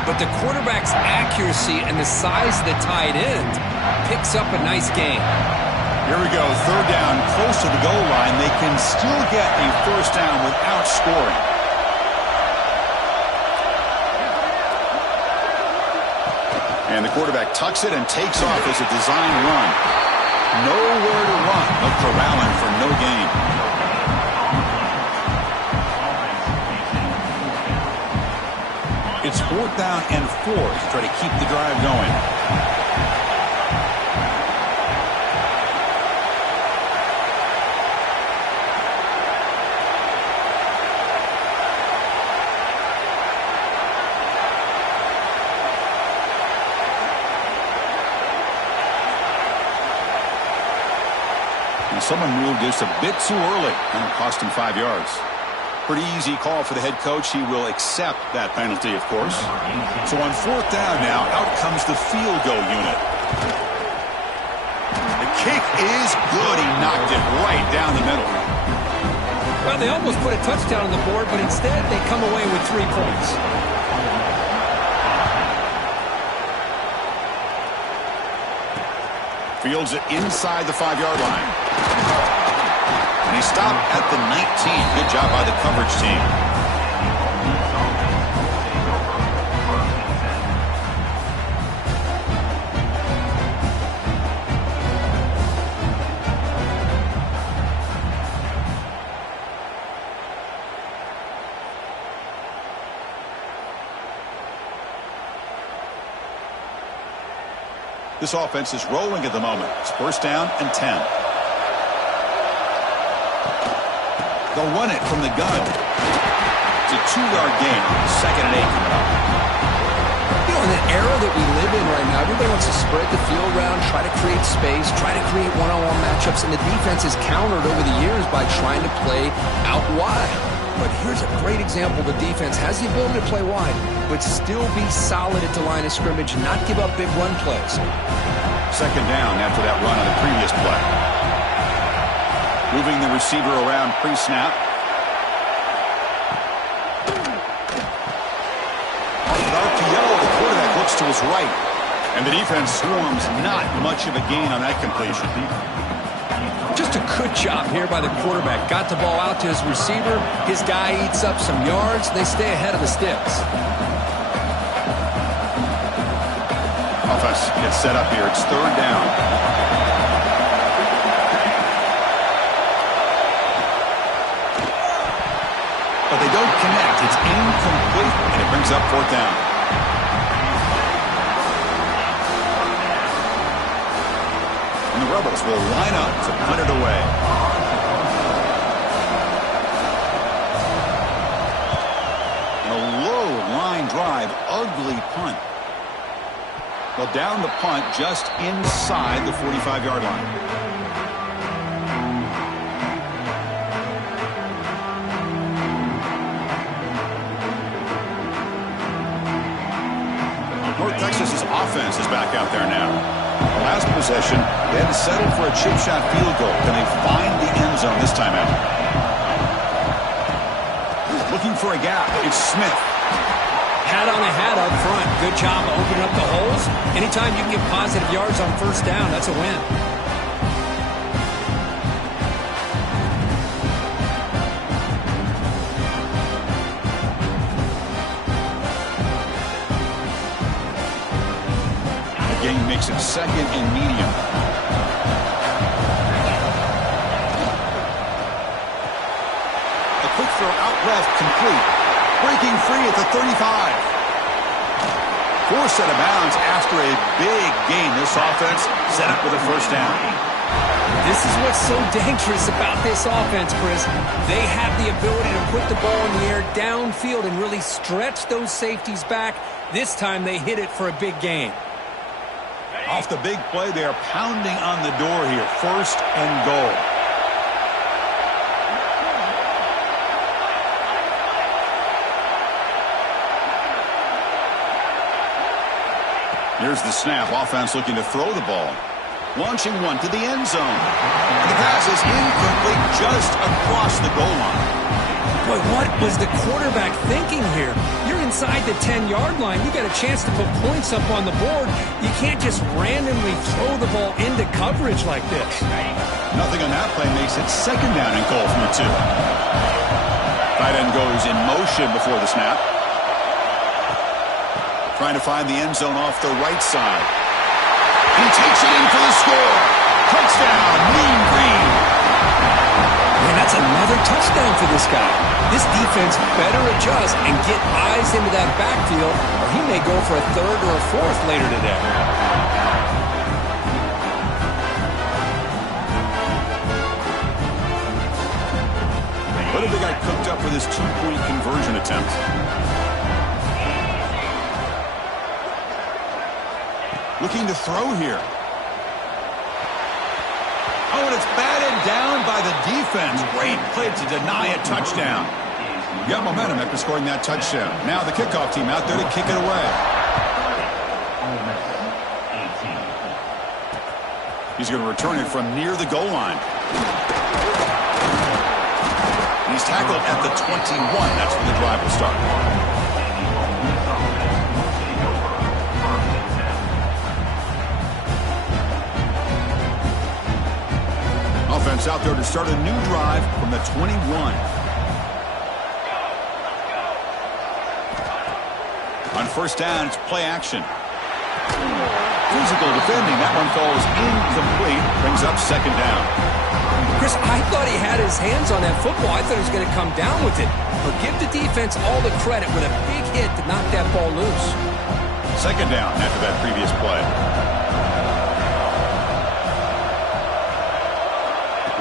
but the quarterback's accuracy and the size of the tight end picks up a nice gain. Here we go, 3rd down, close to the goal line. They can still get a 1st down without scoring. And the quarterback tucks it and takes off as a design run. Nowhere to run, but corralling for no gain. It's 4th down and 4 to try to keep the drive going. And someone moved just a bit too early, and it cost him 5 yards. Pretty easy call for the head coach. He will accept that penalty, of course. So on 4th down now, out comes the field goal unit. The kick is good. He knocked it right down the middle. Well, they almost put a touchdown on the board, but instead they come away with 3 points. Fields it inside the 5-yard line. And he stopped at the 19. Good job by the coverage team. This offense is rolling at the moment. It's 1st down and 10. They'll run it from the gun. It's a 2-yard gain. 2nd and 8 coming up. You know, in the era that we live in right now, everybody wants to spread the field around, try to create space, try to create one-on-one matchups, and the defense is countered over the years by trying to play out wide. But here's a great example. The defense has the ability to play wide, but still be solid at the line of scrimmage and not give up big run plays. 2nd down after that run on the previous play. Moving the receiver around pre-snap. On an RPO, the quarterback looks to his right. And the defense swarms. Not much of a gain on that completion. Just a good job here by the quarterback. Got the ball out to his receiver. His guy eats up some yards. They stay ahead of the sticks. Offense gets set up here. It's 3rd down. But they don't connect. It's incomplete, and it brings up 4th down. And the Rebels will line up to punt it away. A low line drive, ugly punt. Well, down the punt just inside the 45-yard line. North Texas's offense is back out there now. Last possession, they had to settle for a chip shot field goal. Can they find the end zone this time out? Looking for a gap. It's Smith. Hat on a hat up front. Good job opening up the holes. Anytime you can get positive yards on first down, that's a win. GANg makes it second and medium. A quick throw out left, complete. Breaking free at the 35. Forced out of bounds after a big gain. This offense set up with a first down. This is what's so dangerous about this offense, Chris. They have the ability to put the ball in the air downfield and really stretch those safeties back. This time they hit it for a big gain. Off the big play, they are pounding on the door here. First and goal. Here's the snap. Offense looking to throw the ball. Launching one to the end zone. The pass is incomplete just across the goal line. Boy, what was the quarterback thinking here? You're inside the 10-yard line. You got a chance to put points up on the board. You can't just randomly throw the ball into coverage like this. Nothing on that play makes it second down and goal from the 2. Tight end goes in motion before the snap. Trying to find the end zone off the right side. He takes it in for the score. Touchdown, Mean Green. Man, that's another touchdown for this guy. This defense better adjust and get eyes into that backfield, or he may go for a third or a fourth later today. What have they got cooked up for this two-point conversion attempt? Looking to throw here. Oh, and it's batted down by the defense. Great play to deny a touchdown. Got momentum after scoring that touchdown. Now the kickoff team out there to kick it away. He's going to return it from near the goal line. He's tackled at the 21. That's where the drive will start. Offense out there to start a new drive from the 21. On first down, it's play action. Physical defending. That one falls incomplete. Brings up second down. Chris, I thought he had his hands on that football. I thought he was going to come down with it. But give the defense all the credit with a big hit to knock that ball loose. Second down after that previous play.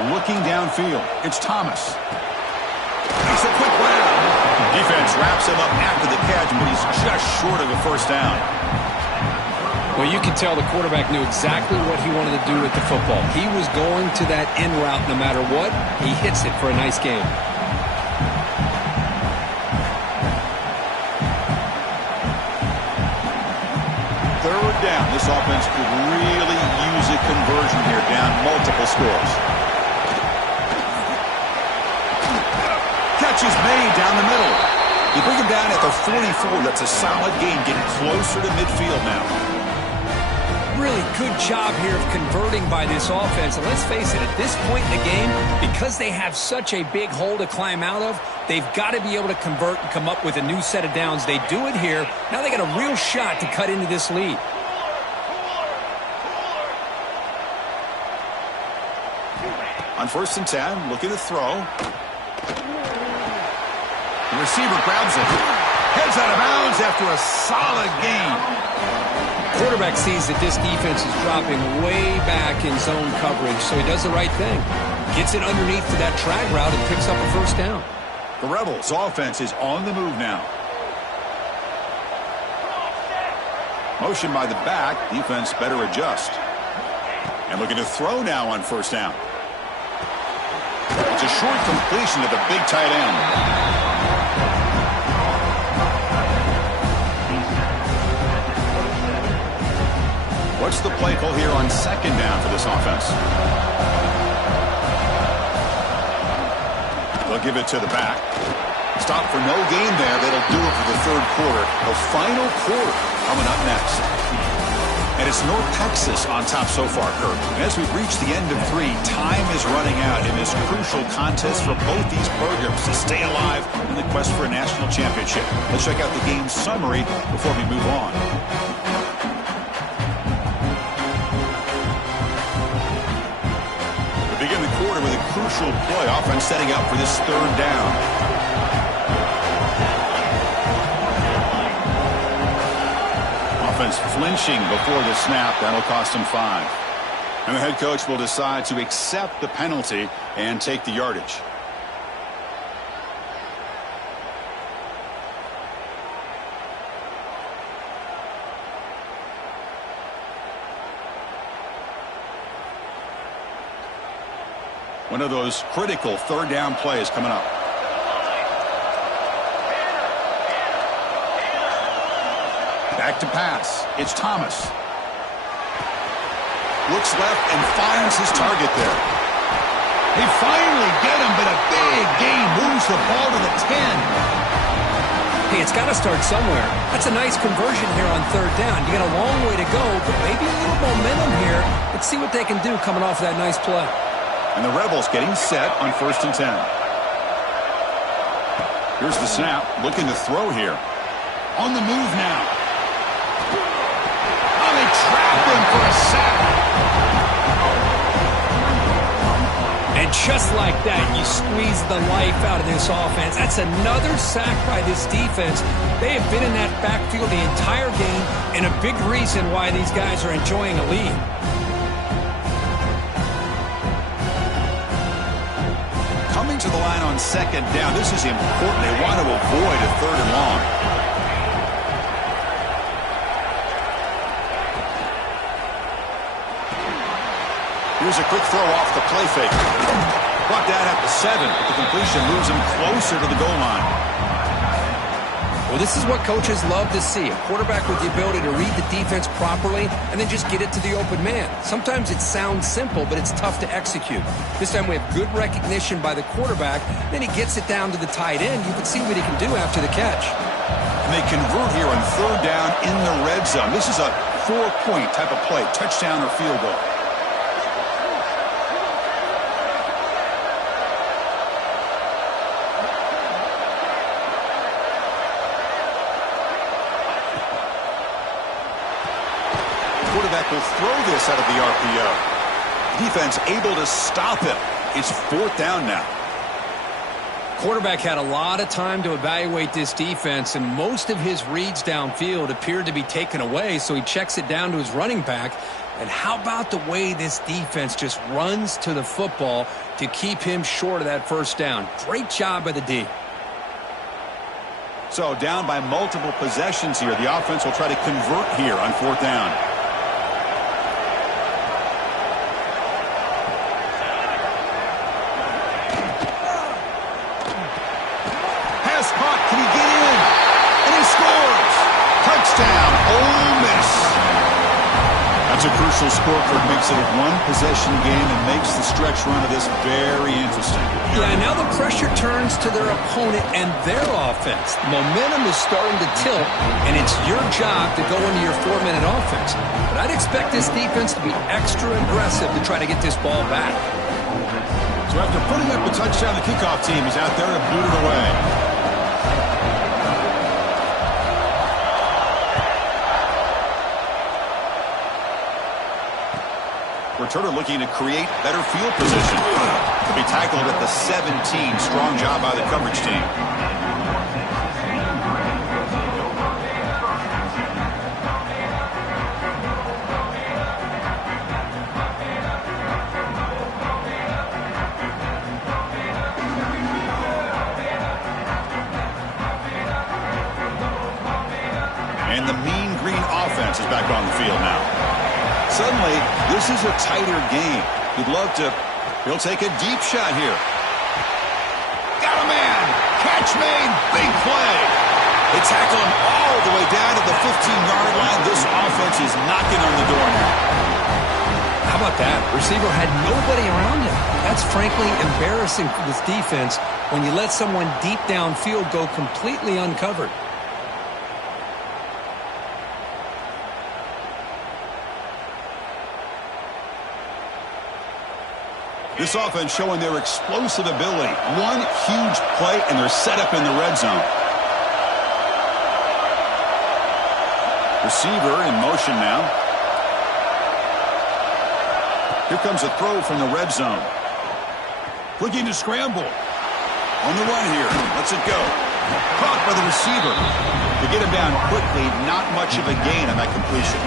Looking downfield, it's Thomas. He's a quick round. Defense wraps him up after the catch, but he's just short of a first down. Well, you can tell the quarterback knew exactly what he wanted to do with the football. He was going to that in route no matter what. He hits it for a nice gain. Third down. This offense could really use a conversion here, down multiple scores. Catch is made down the middle. You bring him down at the 44. That's a solid gain, getting closer to midfield now. Really good job here of converting by this offense. And let's face it, at this point in the game, because they have such a big hole to climb out of, they've got to be able to convert and come up with a new set of downs. They do it here. Now they got a real shot to cut into this lead. On first and 10, looking to throw. The receiver grabs it. Heads out of bounds after a solid gain. Quarterback sees that this defense is dropping way back in zone coverage, so he does the right thing. Gets it underneath to that drag route and picks up a first down. The Rebels' offense is on the move now. Motion by the back. Defense better adjust. And looking to throw now on first down. It's a short completion to the big tight end. What's the play call here on second down for this offense? They'll give it to the back. Stop for no gain there. That'll do it for the third quarter. The final quarter coming up next. And it's North Texas on top so far, Kirk. And as we've reached the end of 3, time is running out in this crucial contest for both these programs to stay alive in the quest for a national championship. Let's check out the game summary before we move on. We begin the quarter with a crucial play. Offense setting up for this third down. Flinching before the snap. That'll cost him 5. And the head coach will decide to accept the penalty and take the yardage. One of those critical third down plays coming up. Back to pass. It's Thomas. Looks left and finds his target there. They finally get him, but a big gain moves the ball to the 10. Hey, it's got to start somewhere. That's a nice conversion here on third down. You got a long way to go, but maybe a little momentum here. Let's see what they can do coming off that nice play. And the Rebels getting set on 1st and 10. Here's the snap. Looking to throw here. On the move now. They trap him for a sack. And just like that, you squeeze the life out of this offense. That's another sack by this defense. They have been in that backfield the entire game, and a big reason why these guys are enjoying a lead. Coming to the line on 2nd down. This is important. They want to avoid a 3rd and long. Here's a quick throw off the play fake. Brought down at the 7, but the completion moves him closer to the goal line. Well, this is what coaches love to see. A quarterback with the ability to read the defense properly and then just get it to the open man. Sometimes it sounds simple, but it's tough to execute. This time we have good recognition by the quarterback. Then he gets it down to the tight end. You can see what he can do after the catch. And they convert here on 3rd down in the red zone. This is a 4-point type of play, touchdown or field goal. Quarterback will throw this out of the RPO. Defense able to stop him. It's 4th down now. Quarterback had a lot of time to evaluate this defense, and most of his reads downfield appeared to be taken away, so he checks it down to his running back. And how about the way this defense just runs to the football to keep him short of that 1st down? Great job by the D. So down by multiple possessions here. The offense will try to convert here on 4th down. That's a crucial scorecard. Makes it a 1-possession game and makes the stretch run of this very interesting. Yeah, now the pressure turns to their opponent and their offense. Momentum is starting to tilt, and it's your job to go into your 4-minute offense. But I'd expect this defense to be extra aggressive to try to get this ball back. So after putting up a touchdown, the kickoff team is out there to boot it away. Returner looking to create better field position. To be tackled at the 17. Strong job by the coverage team. And the mean green offense is back on the field now. Suddenly, this is a tighter game. You'd love to. He'll take a deep shot here. Got a man. Catch made. Big play. They tackle him all the way down to the 15-yard line. This offense is knocking on the door now. How about that? Receiver had nobody around him. That's frankly embarrassing for this defense when you let someone deep downfield go completely uncovered. This offense showing their explosive ability. One huge play, and they're set up in the red zone. Receiver in motion now. Here comes a throw from the red zone. Looking to scramble. On the run here. Lets it go. Caught by the receiver. To get him down quickly, not much of a gain on that completion.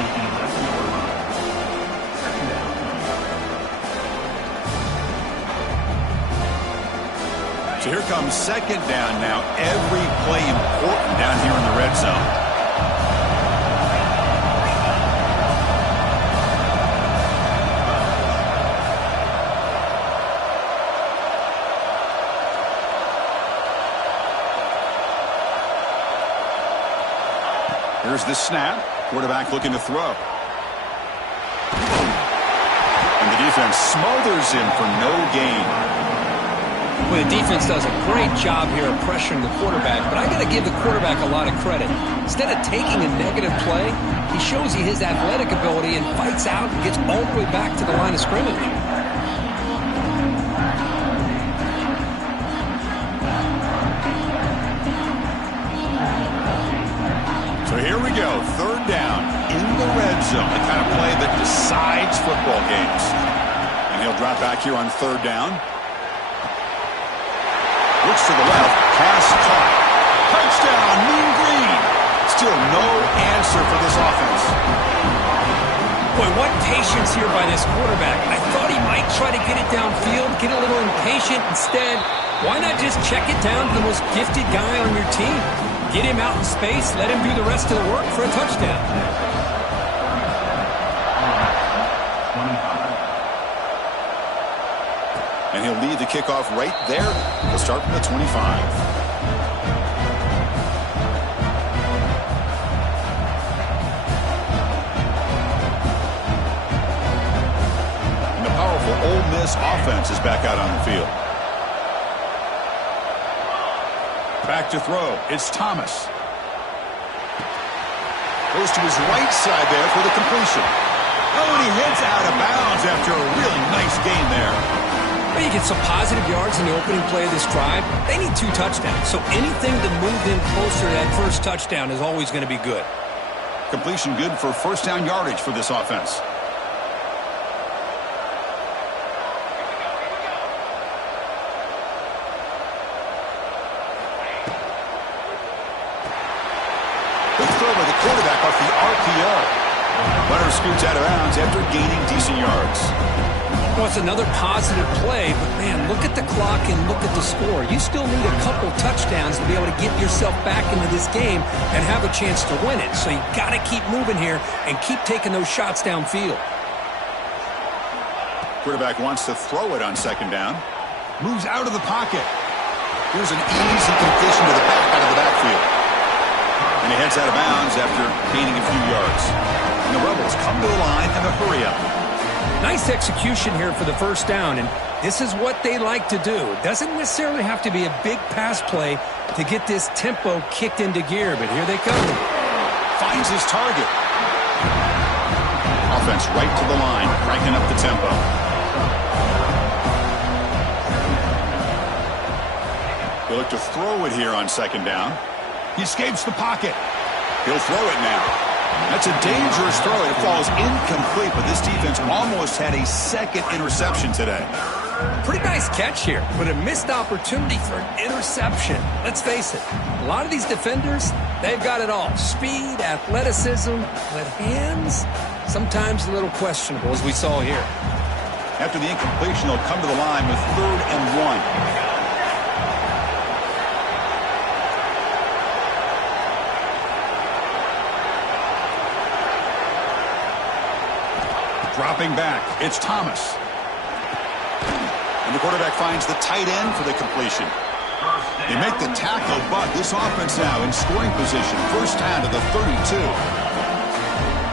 So here comes second down now. Every play important down here in the red zone. Here's the snap. Quarterback looking to throw. And the defense smothers him for no gain. Well, the defense does a great job here of pressuring the quarterback, but I got to give the quarterback a lot of credit. Instead of taking a negative play, he shows you his athletic ability and fights out and gets all the way back to the line of scrimmage. So here we go, third down in the red zone, the kind of play that decides football games. And he'll drop back here on third down. Looks to the left, pass caught. Touchdown, Mean Green. Still no answer for this offense. Boy, what patience here by this quarterback. I thought he might try to get it downfield, get a little impatient. Instead, why not just check it down to the most gifted guy on your team? Get him out in space, let him do the rest of the work for a touchdown. And he'll lead the kickoff right there. He'll start from the 25. And the powerful Ole Miss offense is back out on the field. Back to throw. It's Thomas. Goes to his right side there for the completion. Oh, and he heads out of bounds after a really nice gain there. Well, you get some positive yards in the opening play of this drive. They need 2 touchdowns, so anything to move them closer to that first touchdown is always going to be good. Completion good for first down yardage for this offense. Good throw by the quarterback off the RPO. Runner scoots out of bounds after gaining decent yards. Well, it's another positive play, but man, look at the clock and look at the score. You still need a couple touchdowns to be able to get yourself back into this game and have a chance to win it. So you got to keep moving here and keep taking those shots downfield. Quarterback wants to throw it on second down. Moves out of the pocket. Here's an easy completion to the back out of the backfield. And he heads out of bounds after gaining a few yards. And the Rebels come to the line in a hurry-up. Nice execution here for the first down, and this is what they like to do. It doesn't necessarily have to be a big pass play to get this tempo kicked into gear, but here they come. Finds his target. Offense right to the line, cranking up the tempo. They look to throw it here on second down. He escapes the pocket. He'll throw it now. That's a dangerous throw. It falls incomplete, but this defense almost had a second interception today. Pretty nice catch here, but a missed opportunity for an interception. Let's face it, a lot of these defenders, they've got it all. Speed, athleticism, but hands, sometimes a little questionable, as we saw here. After the incompletion, they'll come to the line with 3rd and 1. Dropping back, it's Thomas. And the quarterback finds the tight end for the completion. They make the tackle, but this offense now in scoring position. First down to the 32.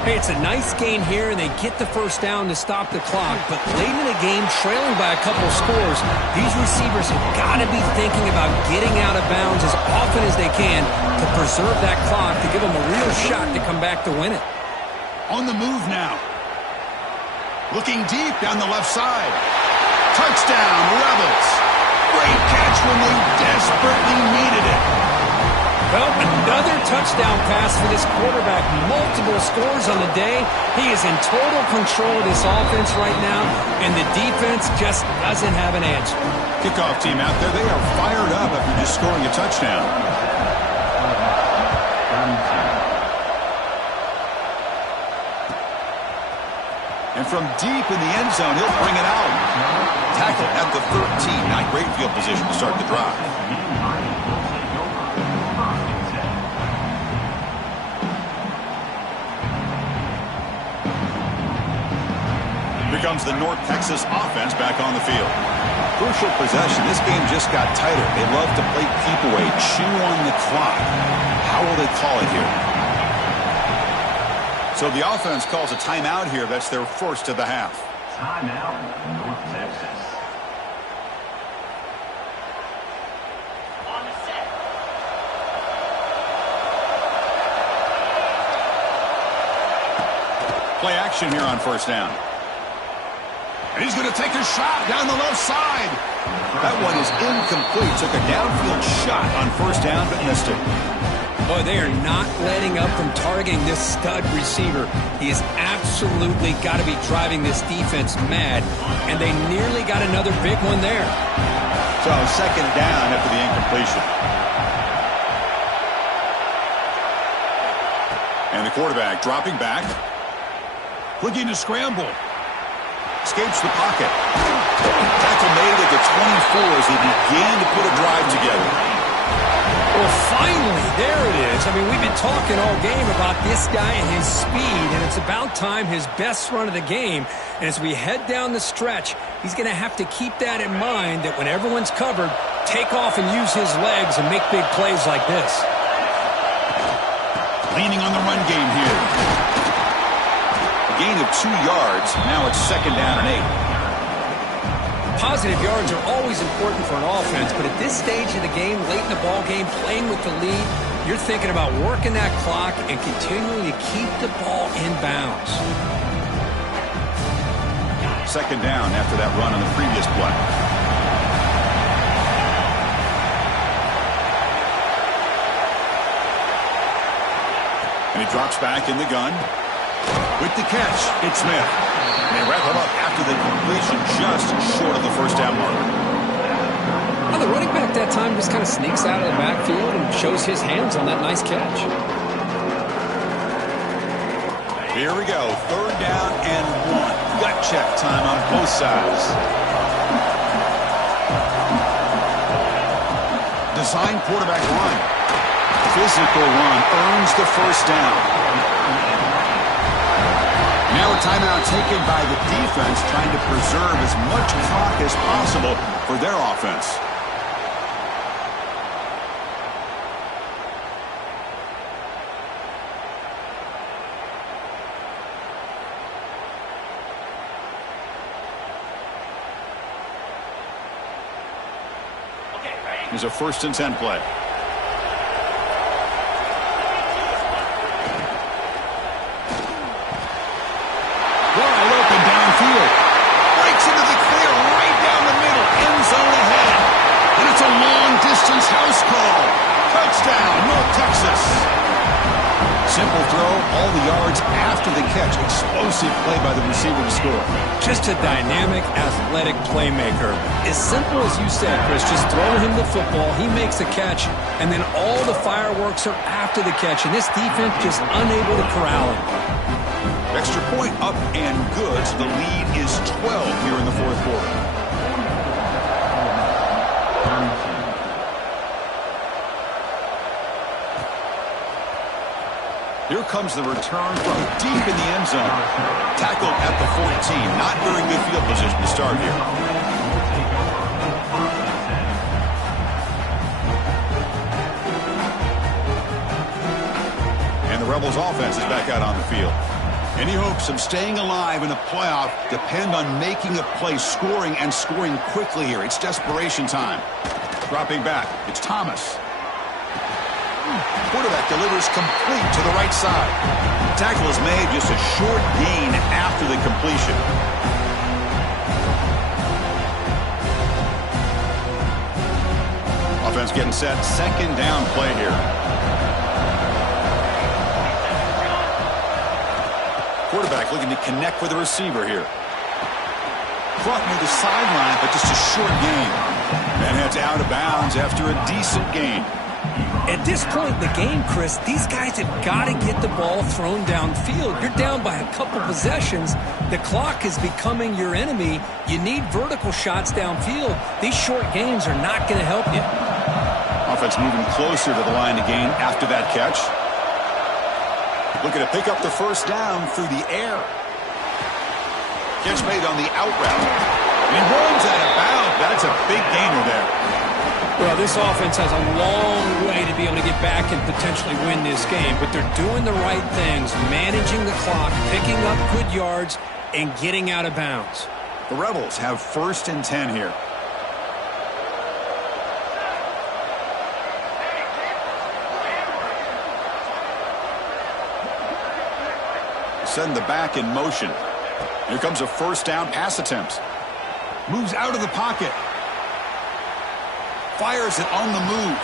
Hey, it's a nice gain here, and they get the first down to stop the clock. But late in the game, trailing by a couple of scores, these receivers have got to be thinking about getting out of bounds as often as they can to preserve that clock, to give them a real shot to come back to win it. On the move now. Looking deep down the left side. Touchdown, Rebels. Great catch when they desperately needed it. Well, another touchdown pass for this quarterback. Multiple scores on the day. He is in total control of this offense right now, and the defense just doesn't have an answer. Kickoff team out there, they are fired up after just scoring a touchdown. And from deep in the end zone, he'll bring it out. Tackle at the 13. Not great field position to start the drive. Here comes the North Texas offense back on the field. Crucial possession. This game just got tighter. They love to play keep away, chew on the clock. How will they call it here? So the offense calls a timeout here. That's their first of the half. Timeout, North Texas. On the set. Play action here on first down. And he's going to take a shot down the left side. That one is incomplete. Took a downfield shot on first down, but missed it. Boy, they are not letting up from targeting this stud receiver. He has absolutely got to be driving this defense mad, and they nearly got another big one there. So second down after the incompletion. And the quarterback dropping back. Looking to scramble. Escapes the pocket. Tackle made at the 24 as he began to put a drive together. Well, finally, there it is. I mean, we've been talking all game about this guy and his speed, and it's about time his best run of the game. And as we head down the stretch, he's going to have to keep that in mind, that when everyone's covered, take off and use his legs and make big plays like this. Leaning on the run game here. Gain of 2 yards. Now it's second down and 8. Positive yards are always important for an offense, but at this stage of the game, late in the ball game, playing with the lead, you're thinking about working that clock and continuing to keep the ball in bounds. Second down after that run on the previous play. And he drops back in the gun. With the catch, it's Smith. And they wrap him up after the completion, just short of the first down marker. Well, the running back that time just kind of sneaks out of the backfield and shows his hands on that nice catch. Here we go, third down and 1. Gut check time on both sides. Design quarterback run. Physical run earns the first down. Now a timeout taken by the defense, trying to preserve as much clock as possible for their offense. Okay, ready? Here's a 1st and 10 play. Breaks into the clear right down the middle. End zone ahead. And it's a long-distance house call. Touchdown, North Texas. Simple throw, all the yards after the catch. Explosive play by the receiver to score. Just a dynamic, athletic playmaker. As simple as you said, Chris, just throw him the football, he makes a catch, and then all the fireworks are after the catch. And this defense just unable to corral him. Extra point up and good. So the lead is 12 here in the fourth quarter. Here comes the return from deep in the end zone. Tackled at the 14. Not very good field position to start here. And the Rebels offense is back out on the field. Any hopes of staying alive in a playoff depend on making a play, scoring, and scoring quickly here. It's desperation time. Dropping back, it's Thomas. Quarterback delivers complete to the right side. Tackle is made, just a short gain after the completion. Offense getting set. Second down play here. Quarterback looking to connect with the receiver here. Caught near the sideline, but just a short gain. And heads out of bounds after a decent gain. At this point in the game, Chris, these guys have got to get the ball thrown downfield. You're down by a couple possessions. The clock is becoming your enemy. You need vertical shots downfield. These short gains are not going to help you. Offense moving closer to the line to gain after that catch. Looking to pick up the first down through the air. Catch made on the out route. And he runs out of bounds. That's a big gainer there. Well, this offense has a long way to be able to get back and potentially win this game, but they're doing the right things, managing the clock, picking up good yards, and getting out of bounds. The Rebels have 1st and 10 here. Send the back in motion. Here comes a first down pass attempt. Moves out of the pocket. Fires it on the move.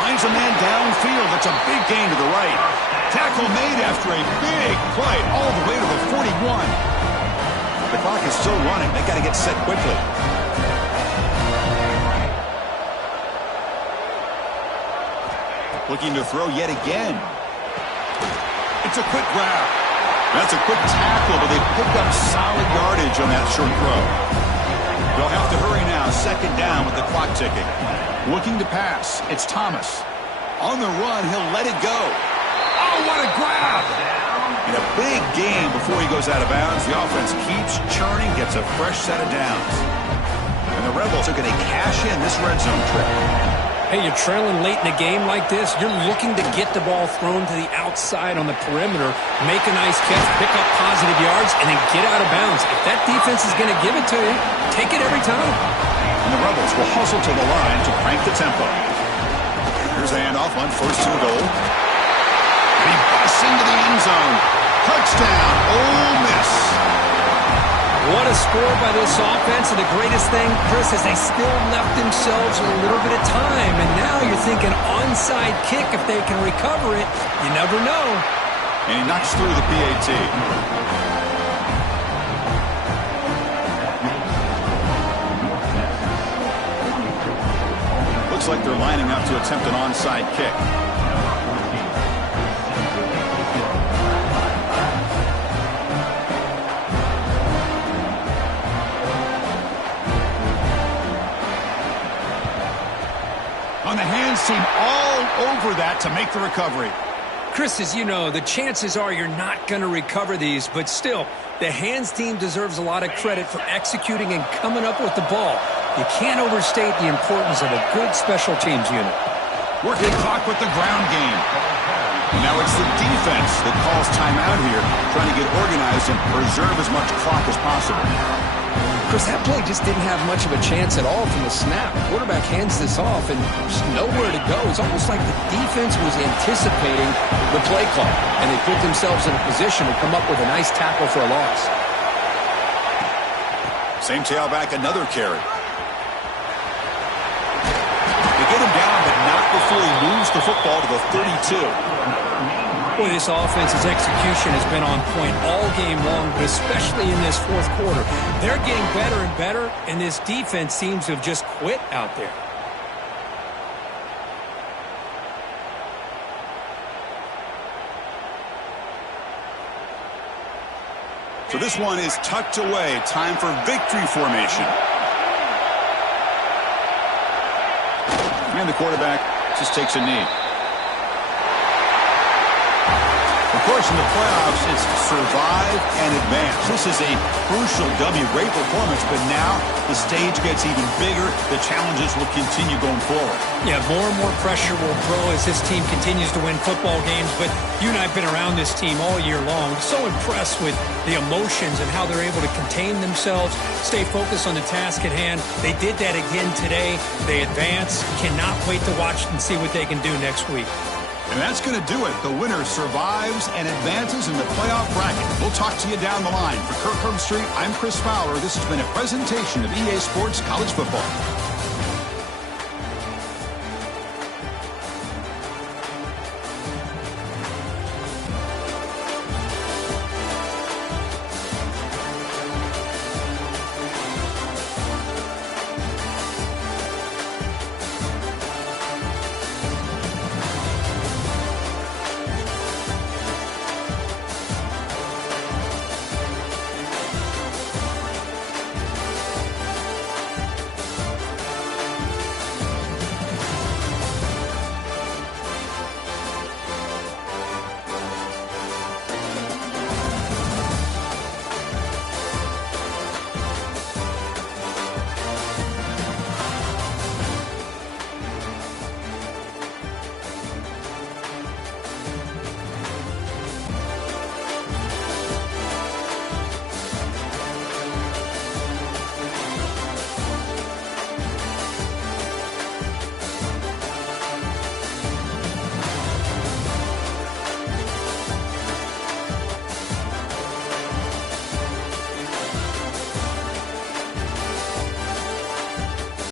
Finds a man downfield. That's a big gain to the right. Tackle made after a big play all the way to the 41. The clock is still running. They got to get set quickly. Looking to throw yet again. It's a quick grab. That's a quick tackle, but they pick up solid yardage on that short throw. They'll have to hurry now. Second down with the clock ticking. Looking to pass. It's Thomas. On the run, he'll let it go. Oh, what a grab! And a big gain before he goes out of bounds. The offense keeps churning, gets a fresh set of downs. And the Rebels are going to cash in this red zone trip. Hey, you're trailing late in a game like this. You're looking to get the ball thrown to the outside on the perimeter, make a nice catch, pick up positive yards, and then get out of bounds. If that defense is going to give it to you, take it every time. And the Rebels will hustle to the line to crank the tempo. Here's a handoff on 1st and goal. And he busts into the end zone. Touchdown, Ole Miss. What a score by this offense, and the greatest thing, Chris, is they still left themselves with a little bit of time, and now you're thinking onside kick if they can recover it. You never know. And he knocks through the PAT. Looks like they're lining up to attempt an onside kick. On the hands team all over that to make the recovery. Chris, as you know, the chances are you're not going to recover these, but still, the hands team deserves a lot of credit for executing and coming up with the ball. You can't overstate the importance of a good special teams unit. Working clock with the ground game. Now it's the defense that calls timeout here, trying to get organized and preserve as much clock as possible. Chris, that play just didn't have much of a chance at all from the snap. The quarterback hands this off, and there's nowhere to go. It's almost like the defense was anticipating the play call, and they put themselves in a position to come up with a nice tackle for a loss. Same tailback, another carry. They get him down, but not before he moves the football to the 32. Boy, this offense's execution has been on point all game long, but especially in this fourth quarter. They're getting better and better, and this defense seems to have just quit out there. So this one is tucked away. Time for victory formation. And the quarterback just takes a knee. Of course, course, in the playoffs, it's survive and advance. This is a crucial W. Great performance, but now the stage gets even bigger. The challenges will continue going forward. Yeah, more and more pressure will grow as this team continues to win football games, but you and I have been around this team all year long. So impressed with the emotions and how they're able to contain themselves, stay focused on the task at hand. They did that again today. They advance. Cannot wait to watch and see what they can do next week. And that's going to do it. The winner survives and advances in the playoff bracket. We'll talk to you down the line. For Kirk Herbstreit, I'm Chris Fowler. This has been a presentation of EA Sports College Football.